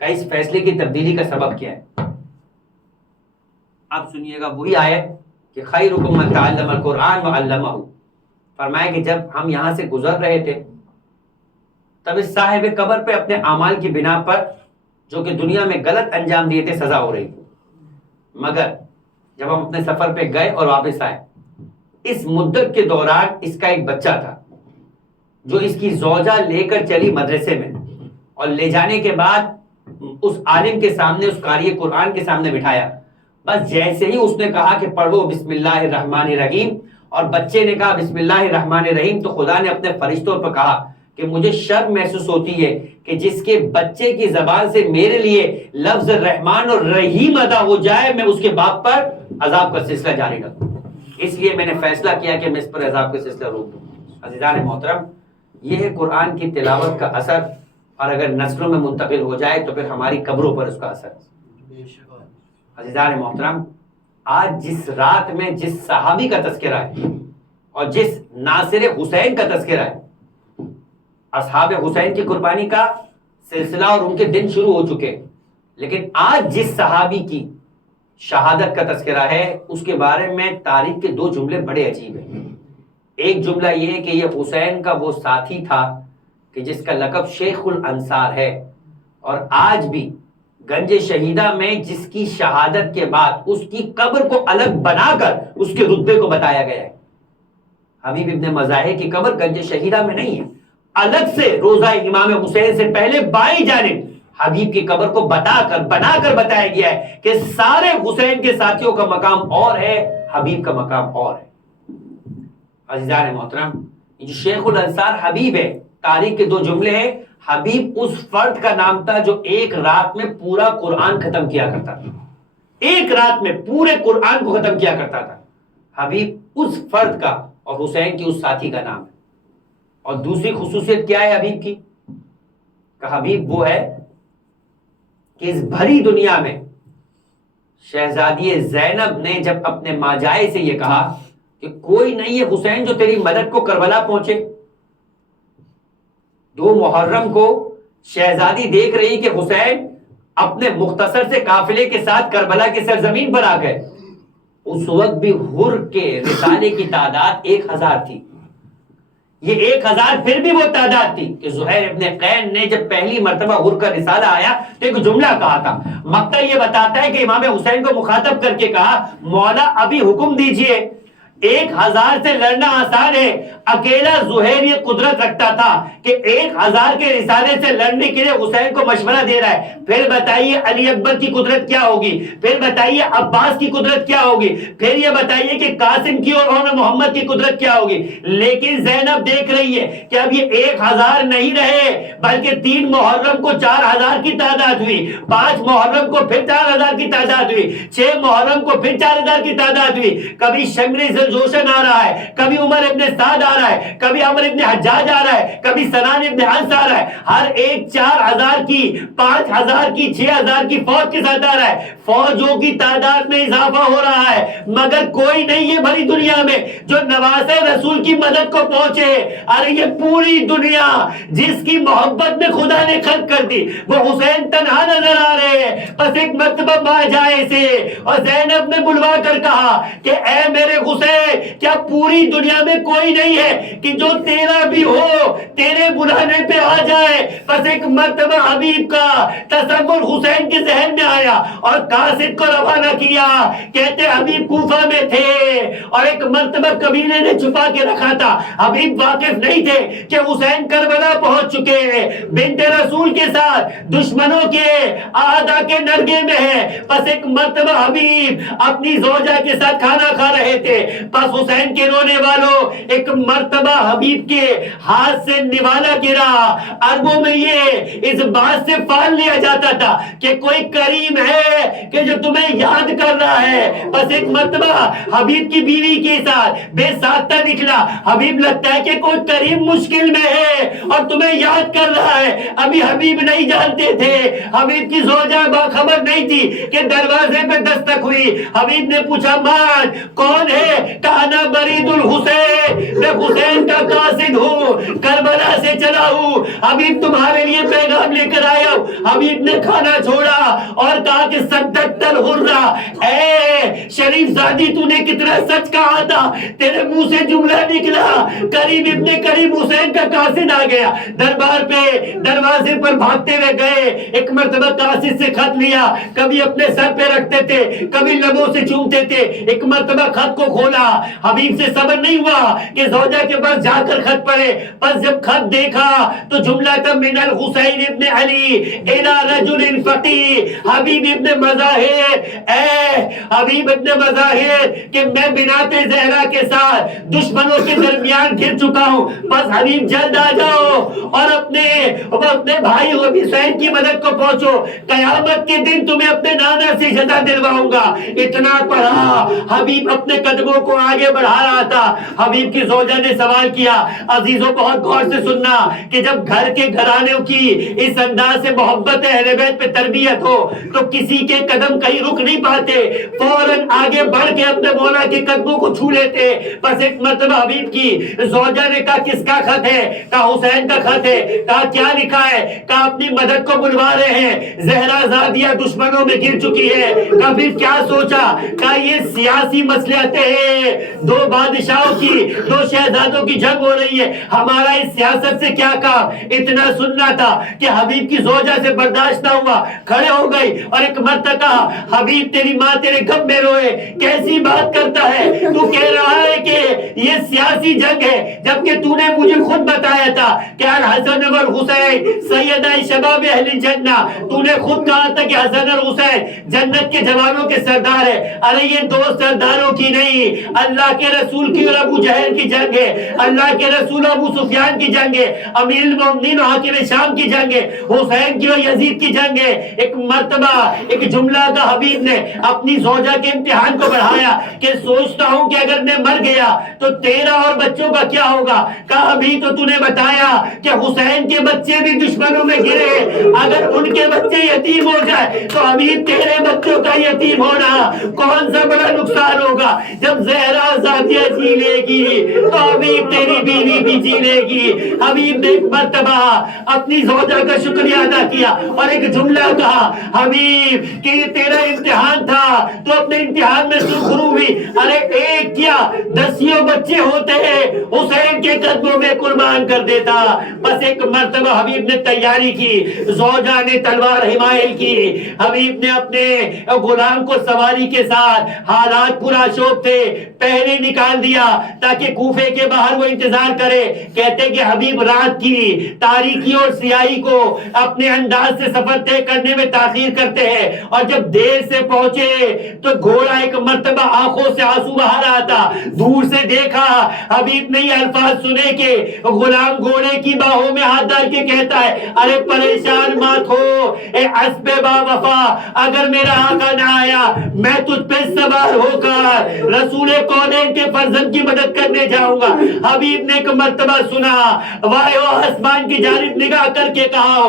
کہ اس فیصلے کی تبدیلی کا سبب کیا ہے؟ اب سنیے گا وہی آیت کہ خیرکم من تعلم القرآن وعلمہ، فرمایا کہ جب ہم یہاں سے گزر رہے تھے تب اس صاحب قبر پہ اپنے اعمال کی بنا پر جو کہ دنیا میں غلط انجام دیے تھے سزا ہو رہی تھی، مگر جب ہم اپنے سفر پہ گئے اور واپس آئے، اس مدت کے دوران اس کا ایک بچہ تھا جو اس کی زوجہ لے کر چلی مدرسے میں، اور لے جانے کے بعد اس عالم کے سامنے، اس قاری قرآن کے سامنے بٹھایا، بس جیسے ہی اس نے کہا کہ پڑھو بسم اللہ الرحمن الرحیم، اور بچے نے کہا بسم اللہ الرحمن الرحیم، تو خدا نے اپنے فرشتوں پر کہا کہ مجھے شرم محسوس ہوتی ہے کہ جس کے بچے کی زبان سے میرے لیے لفظ رحمان اور رحیم ادا ہو جائے، میں اس کے باپ پر عذاب کا سلسلہ جاری رکھوں، اس لیے میں نے فیصلہ کیا کہ میں اس پر عذاب کا سلسلہ روک دوں۔ عزیزان محترم، یہ ہے قرآن کی تلاوت کا اثر، اور اگر نسلوں میں منتقل ہو جائے تو پھر ہماری قبروں پر اس کا اثر۔ عزیزان محترم، آج جس رات میں جس صحابی کا تذکرہ ہے اور جس ناصر حسین کا تذکرہ ہے، اصحاب حسین کی قربانی کا سلسلہ اور ان کے دن شروع ہو چکے، لیکن آج جس صحابی کی شہادت کا تذکرہ ہے اس کے بارے میں تاریخ کے دو جملے بڑے عجیب ہیں۔ ایک جملہ یہ ہے کہ یہ حسین کا وہ ساتھی تھا کہ جس کا لقب شیخ الانصار ہے، اور آج بھی گنج شہیدہ میں جس کی شہادت کے بعد اس کی قبر کو الگ بنا کر اس کے رتبے کو بتایا گیا ہے۔ حبیب ابن مزاحم کی قبر گنج شہیدہ میں نہیں ہے، الگ سے روضہ امام حسین سے پہلے بائیں جانب حبیب کی قبر کو بنا کر بتایا گیا ہے کہ سارے حسین کے ساتھیوں کا مقام اور ہے، حبیب کا مقام اور ہے۔ عزیزان محترم، یہ جو شیخ الانصار حبیب ہے، تاریخ کے دو جملے ہیں۔ حبیب اس فرد کا نام تھا جو ایک رات میں پورا قرآن ختم کیا کرتا تھا، ایک رات میں پورے قرآن کو ختم کیا کرتا تھا۔ حبیب اس فرد کا اور حسین کی اس ساتھی کا نام ہے۔ اور دوسری خصوصیت کیا ہے حبیب کی؟ کہ حبیب وہ ہے کہ اس بھری دنیا میں شہزادی زینب نے جب اپنے ماجائے سے یہ کہا کہ کوئی نہیں ہے حسین جو تیری مدد کو کربلا پہنچے، 2 محرم کو شہزادی دیکھ رہی کہ حسین اپنے مختصر سے قافلے کے ساتھ کربلا کی سرزمین پر آ گئے۔ اس وقت بھی حر کے رسالے کی تعداد 1000 تھی۔ یہ 1000 پھر بھی وہ تعداد تھی کہ زہیر ابن قین نے جب پہلی مرتبہ حر کا رسالہ آیا تو ایک جملہ کہا تھا۔ مقطع یہ بتاتا ہے کہ امام حسین کو مخاطب کر کے کہا، مولا ابھی حکم دیجئے، 1000 سے لڑنا آسان ہے، اکیلا زہیر یہ قدرت رکھتا تھا کہ 1000 کے رسالے سے لڑنے کے لیے حسین کو مشورہ دے رہا ہے، پھر بتائیے علی اکبر کی قدرت کیا ہوگی، پھر بتائیے عباس کی قدرت کیا ہوگی، پھر یہ بتائیے کہ قاسم کی اور محمد کی قدرت کیا ہوگی۔ لیکن زینب دیکھ رہی ہے کہ اب یہ 1000 نہیں رہے بلکہ 3 محرم کو 4000 کی تعداد ہوئی، 5 محرم کو پھر 4000 کی تعداد ہوئی، 6 محرم کو پھر 4000 کی تعداد ہوئی۔ کبھی شمر جوشن آ رہا ہے، کبھی عمر ابن سعد آ رہا ہے، کبھی عمر ابن حجاج آ رہا ہے، کبھی سنان ابن حنس آ رہا ہے، ہر ایک 4000 کی، 5000 کی، 6000 کی فوج کے ساتھ آ رہا ہے۔ فوجوں کی تعداد میں اضافہ ہو رہا ہے، مگر کوئی نہیں ہے بھری دنیا میں جو نواسے رسول کی مدد کو پہنچے۔ ارے یہ پوری دنیا جس کی محبت میں خدا نے خلق کر دی، وہ حسین تنہا نظر آ رہے ہیں۔ بس ایک مرتبہ ماں جائے سے اور زینب نے بلوا کر کہا کہ اے میرے حسین، کیا پوری دنیا میں کوئی نہیں ہے کہ جو تیرا بھی ہو تیرے بلانے پہ آ جائے؟ بس ایک مرتبہ حبیب کا تصور حسین کے ذہن میں آیا اور قاصد کو روانہ کیا۔ کہتے حبیب کوفہ میں تھے اور ایک مرتبہ قبیلے نے چھپا کے رکھا تھا، حبیب واقف نہیں تھے کہ حسین کربلا پہنچ چکے ہیں، بنت رسول کے ساتھ دشمنوں کے اعداء کے نرگے میں ہے۔ بس ایک مرتبہ حبیب اپنی زوجہ کے ساتھ کھانا کھا رہے تھے، بس حسین کے رونے والوں ایک مرتبہ حبیب کے ہاتھ سے نوالا گرا۔ عربوں میں یہ اس بات سے فال لیا جاتا تھا کہ کوئی کریم ہے کہ جو تمہیں یاد کر رہا ہے۔ بس ایک مرتبہ حبیب کی بیوی کے ساتھ بے ساختہ نکلا، حبیب لگتا ہے کہ کوئی کریم مشکل میں ہے اور تمہیں یاد کر رہا ہے۔ ابھی حبیب نہیں جانتے تھے، حبیب کی زوجہ باخبر نہیں تھی کہ دروازے پہ دستک ہوئی۔ حبیب نے پوچھا مان کون ہے؟ کہا نا برید الحسین، میں حسین کا قاصد ہوں، کربلا سے چلا ہوں، حبیب تمہارے لیے پیغام لے کر آیا ہوں۔ حبیب نے کھانا چھوڑا اور کہا کہ صدقت الحرہ، اے شریف زادی تو نے کتنا سچ کہا تھا، تیرے منہ سے جملہ نکلا، قریب ابن قریب حسین کا قاصد آ گیا۔ دربار پہ دروازے پر بھاگتے ہوئے گئے، ایک مرتبہ قاصد سے خط لیا، کبھی اپنے سر پہ رکھتے تھے، کبھی لبوں سے چومتے تھے۔ ایک مرتبہ خط کو کھولا، حبیب سے صبر نہیں ہوا کہ زوجہ کے پاس جا کر خط پڑھے، بس جب خط دیکھا تو جملہ تھا من الحسین ابن علی الى رجل فقیہ، حبیب ابن مظاہر، اے حبیب ابن مظاہر کہ میں بنات زہرا کے ساتھ دشمنوں کے درمیان گر چکا ہوں، بس حبیب جلد آ جاؤ اور اپنے بھائی حسین کی مدد کو پہنچو، قیامت کے دن تمہیں اپنے نانا سے جزا دلواؤں گا۔ اتنا پڑھا، حبیب اپنے قدموں کو آگے بڑھا رہا تھا۔ حبیب کی زوجہ نے سوال کیا، عزیزوں بہت غور سے سننا، کہ جب گھر کے گھرانوں کی اس انداز سے محبت اہل بیت پہ تربیت ہو تو کسی کے قدم کہیں رک نہیں پاتے، فوراً آگے بڑھ کے اپنے مولا کے قدموں کو چھو لیتے۔ بس ایک مرتبہ حبیب کی زوجہ نے کہا کس کا خط ہے؟ کہا حسین کا خط ہے۔ کہا کیا لکھا ہے؟ کہا اپنی مدد کو بلوا رہے ہیں، زہرا زادیہ دشمنوں میں گر چکی ہے۔ کہا پھر کیا سوچا؟ کہا یہ سیاسی مصلحتیں ہیں، دو بادشاہوں کی، دو شہزادوں کی جنگ ہو رہی ہے، ہمارا اس سیاست سے کیا کام؟ اتنا سننا تھا کہ حبیب کی زوجہ سے برداشت نہ ہوا، کھڑے ہو گئی اور ایک مرتبہ کہا حبیب تیری ماں تیرے غم میں روئے، کیسی بات کرتا ہے تو کہہ رہا ہے کہ یہ سیاسی جنگ ہے، جبکہ تو نے مجھے خود بتایا تھا کہ الحسن والحسین سیدہ شباب اہل جنہ، تو نے خود کہا تھا کہ حسن اور حسین جنت کے جوانوں کے سردار ہے۔ ارے یہ دو سرداروں کی نہیں، اللہ کے رسول کی اور ابو جہل کی جنگ ہے، اللہ کے رسول ابو سفیان کی جنگ ہے، امیر المومنین اور حاکم شام کی جنگ ہے، حسین کی اور یزید کی جنگ ہے۔ ایک مرتبہ ایک جملہ کا حبیب نے اپنی زوجہ کے امتحان کو بڑھایا کہ سوچتا ہوں کہ اگر میں مر گیا تو تیرا اور بچوں کا کیا ہوگا؟ کہا ابھی تو تو نے بتایا کہ حسین کے بچے بھی دشمنوں میں گرے، اگر ان کے بچے یتیم ہو جائے تو حبیب تیرے بچوں کا یتیم ہونا کون سا بڑا نقصان ہوگا؟ جب زہرا زادیہ جی لے گی تو حبیب تیری بیوی بھی جی لے گی۔ حبیب نے ایک مرتبہ اپنی زوجہ کا شکریہ ادا کیا اور ایک جملہ کہا حبیب کہ یہ تیرا امتحان تھا تو اپنے امتحان میں سرخرو ہوئی، ارے ایک کیا 10 بچے ہوتے ہیں حسین کے قدموں میں قربان کر دیتا۔ بس ایک مرتبہ حبیب نے تیاری کی، زوجہ نے تلوار حمایل کی، حبیب نے اپنے غلام کو سواری کے ساتھ، حالات پورا شوق تھے، پہرے نکال دیا تاکہ کوفے کے باہر وہ انتظار کرے۔ کہتے کہ حبیب رات کی تاریکی اور سیاہی کو اپنے انداز سے سفر طے کرنے میں تاخیر کرتے ہیں، اور جب دیر سے پہنچے تو گھوڑا ایک مرتبہ آنکھوں سے آنسو بہا رہا تھا۔ دور سے دیکھا، حبیب نے یہ الفاظ سنے کہ غلام گھوڑے کی باہوں میں ہاتھ ڈال کے کہتا ہے ارے پریشان مت ہو اے اسب با وفا، اگر میرا آقا نہ آیا میں تجھ پہ سوار ہو کر رسول کونین کے فرزند کی مدد کرنے جاؤں گا۔ حبیب نے ایک مرتبہ سنا، وایو آسمان کی جانب نگاہ کر کے کہا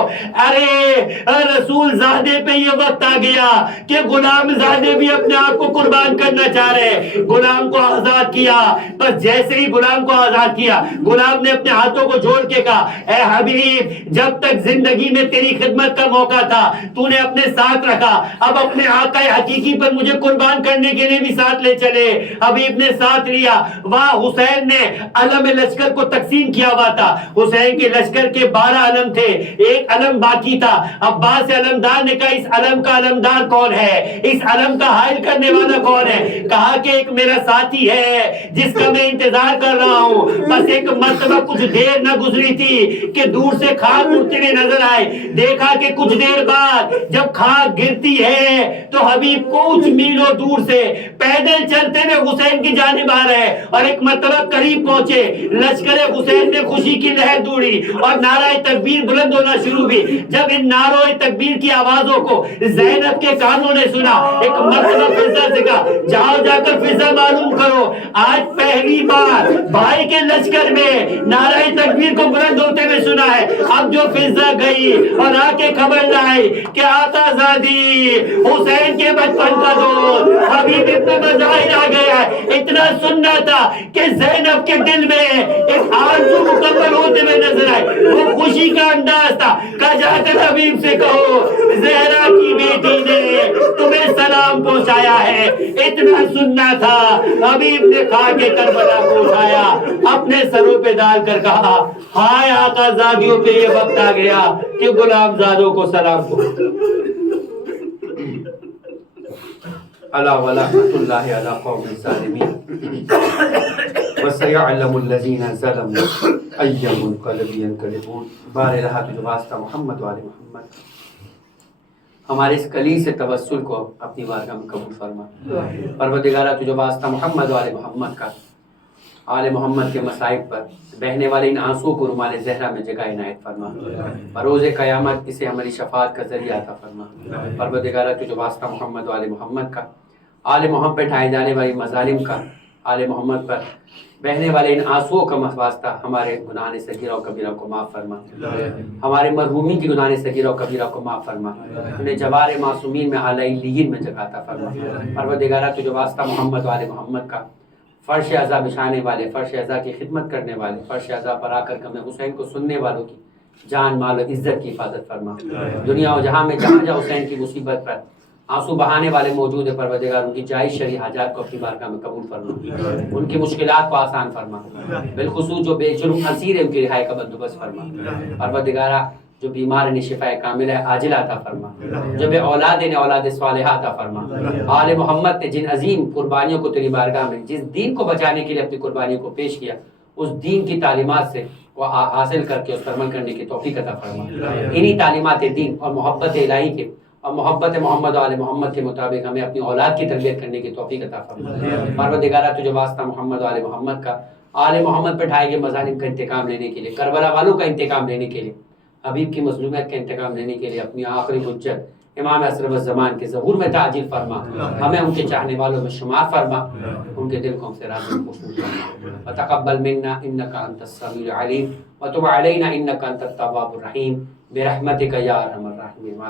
ارے رسول زادے پہ یہ وقت آ گیا کہ غلام زادے بھی اپنے آپ کو قربان کرنا چاہ رہے۔ غلام کو آزاد کیا، بس جیسے ہی غلام کو آزاد کیا غلام نے اپنے ہاتھوں کو جوڑ کے کہا اے حبیب جب تک زندگی میں تیری خدمت کا موقع تھا تو نے اپنے ساتھ رکھا، اب اپنے آقا حقیقی پر مجھے قربان کرنے کے لیے بھی ساتھ لے چلے۔ حبیب نے ساتھ لیا۔ وہاں حسین نے علم لشکر کو تقسیم کیا ہوا تھا، حسین کے لشکر کے 12 علم تھے، ایک علم باقی تھا۔ عباس علمدار نے کہا اس علم کا علمدار کون ہے، اس علم کا حائل کرنے والا کون ہے؟ کہا کہ ایک میرا ساتھی ہے جس کا میں انتظار کر رہا ہوں۔ بس ایک مرتبہ کچھ دیر نہ گزری تھی کہ دور سے خاک اڑتے ہوئے نظر آئے۔ دیکھا کہ کچھ دیر بعد جب خاک گرتی ہے تو حبیب کچھ میلوں دور سے پیدل چلتے ہوئے حسین کی جانب آ رہے اور ایک مرتبہ قریب پہنچے، لشکر حسین نے خوشی کی لہر دوڑی اور نعرہ تکبیر بلند ہونا شروع ہوئی۔ جب ان نعروں تکبیر کی آوازوں کو زینب کے کانوں نے سنا، ایک مرتبہ فضا سے کہا جاؤ جا کر فضا معلوم کرو، آج پہلی بار بھائی کے لشکر میں نعرہ تکبیر کو بلند ہوتے ہوئے سنا ہے۔ اب جو فضا گئی اور آ کے خبر لائی کہ آقا زادی حسین کے بچپن کا دوست حبیب ابن مظاہر آ گیا ہے۔ اتنا سننا تھا کہ زینب کے دل میں ایک آرزو مکمل ہوتے ہوئے نظر آئے، وہ خوشی کا انداز تھا۔ کہا جا کر حبیب سے کہو زہرا کی بیٹی نے تمہیں سلام پہنچایا ہے۔ اتنا سننا تھا، حبیب نے کھا کے کربلا کو اٹھایا، اپنے سروں پہ ڈال کر کہا ہائے آقا زادیوں پہ یہ وقت آ گیا کہ غلام زادوں کو سلام پہنچایا۔ اللہ ولعنۃ اللہ علی قوم الظالمین۔ وَسَيَعْلَمُ الَّذِينَ ظَلَمُوا أَيَّ مُنْقَلَبٍ يَنْقَلِبُونَ۔ بار الہ تجھے واسطہ محمد و آل محمد، ہمارے اس کلی سے توسل کو اپنی بارگاہ میں قبول فرما۔ پروردگارہ تجھے واسطہ محمد و آل محمد کا، آل محمد کے مصائب پر بہنے والے ان آنسوں کو رومال زہرا میں جگہ عنایت فرما۔ بروز قیامت اسے ہماری شفاعت کا ذریعہ عطا فرما۔ پروردگارہ تجھے واسطہ محمد و آل محمد کا، آل محمد پہ ڈھائے جانے والی مظالم کا، آل محمد پر بہنے والے ان آنسوؤں کا واسطہ ہمارے گناہ صغیرہ و کبیرہ کو معاف فرما، ہمارے مرحومین کی گناہ صغیرہ و کبیرہ کو معاف فرما، انہیں جوار معصومین میں اعلی علیین میں جگہ عطا فرما۔ پروردگارہ تجھے واسطہ محمد و آل محمد کا، فرش عزا بچھانے والے، فرش عزا کی خدمت کرنے والے، فرش عزا پر آ کر غم حسین کو سننے والوں کی جان مال و عزت کی حفاظت فرما۔ دنیا و جہاں میں جہاں جہاں حسین کی مصیبت پر آنسو بہانے والے موجود ہیں، پروردگار ان کی جائز شرعی حاجات کو اپنی بارگاہ میں قبول فرما، ان کی مشکلات کو آسان فرما، بالخصوص جو بے جرم اسیر ہیں ان کی رہائی کا بندوبست فرما۔ پروردگارہ جو بیمار ہیں شفاء کاملہ عاجلہ عطا فرما، جو بے اولاد ہیں اولاد صالحہ عطا فرما۔ آل محمد نے جن عظیم قربانیوں کو تیری بارگاہ میں، جس دین کو بچانے کے لیے اپنی قربانیوں کو پیش کیا، اس دین کی تعلیمات سے وہ حاصل کر کے اس پر عمل کرنے کی توفیق عطا فرما۔ انہی تعلیمات دین اور محبت الہی کے اور محبت محمد و آل محمد کے مطابق ہمیں اپنی اولاد کی تربیت کرنے کی توفیق عطا فرما۔ پروردگارہ تجھے واسطہ محمد و آل محمد کا، آل محمد پہ ڈھائے گئے مظالم کا انتقام لینے کے لیے، کربلا والوں کا انتقام لینے کے لیے، حبیب کی مظلومیت کا انتقام لینے کے لیے اپنی آخری حجت امام اشرف الزمان کے ظہور میں تعجیل فرما، ہمیں ان کے چاہنے والوں میں شمار فرما، ان کے دل کو ہم سے راضی خوشنود فرما۔ وتقبل منا انک انت السمیع العلیم وتب علینا انک انت التواب الرحیم برحمتک یا ارحم الراحمین۔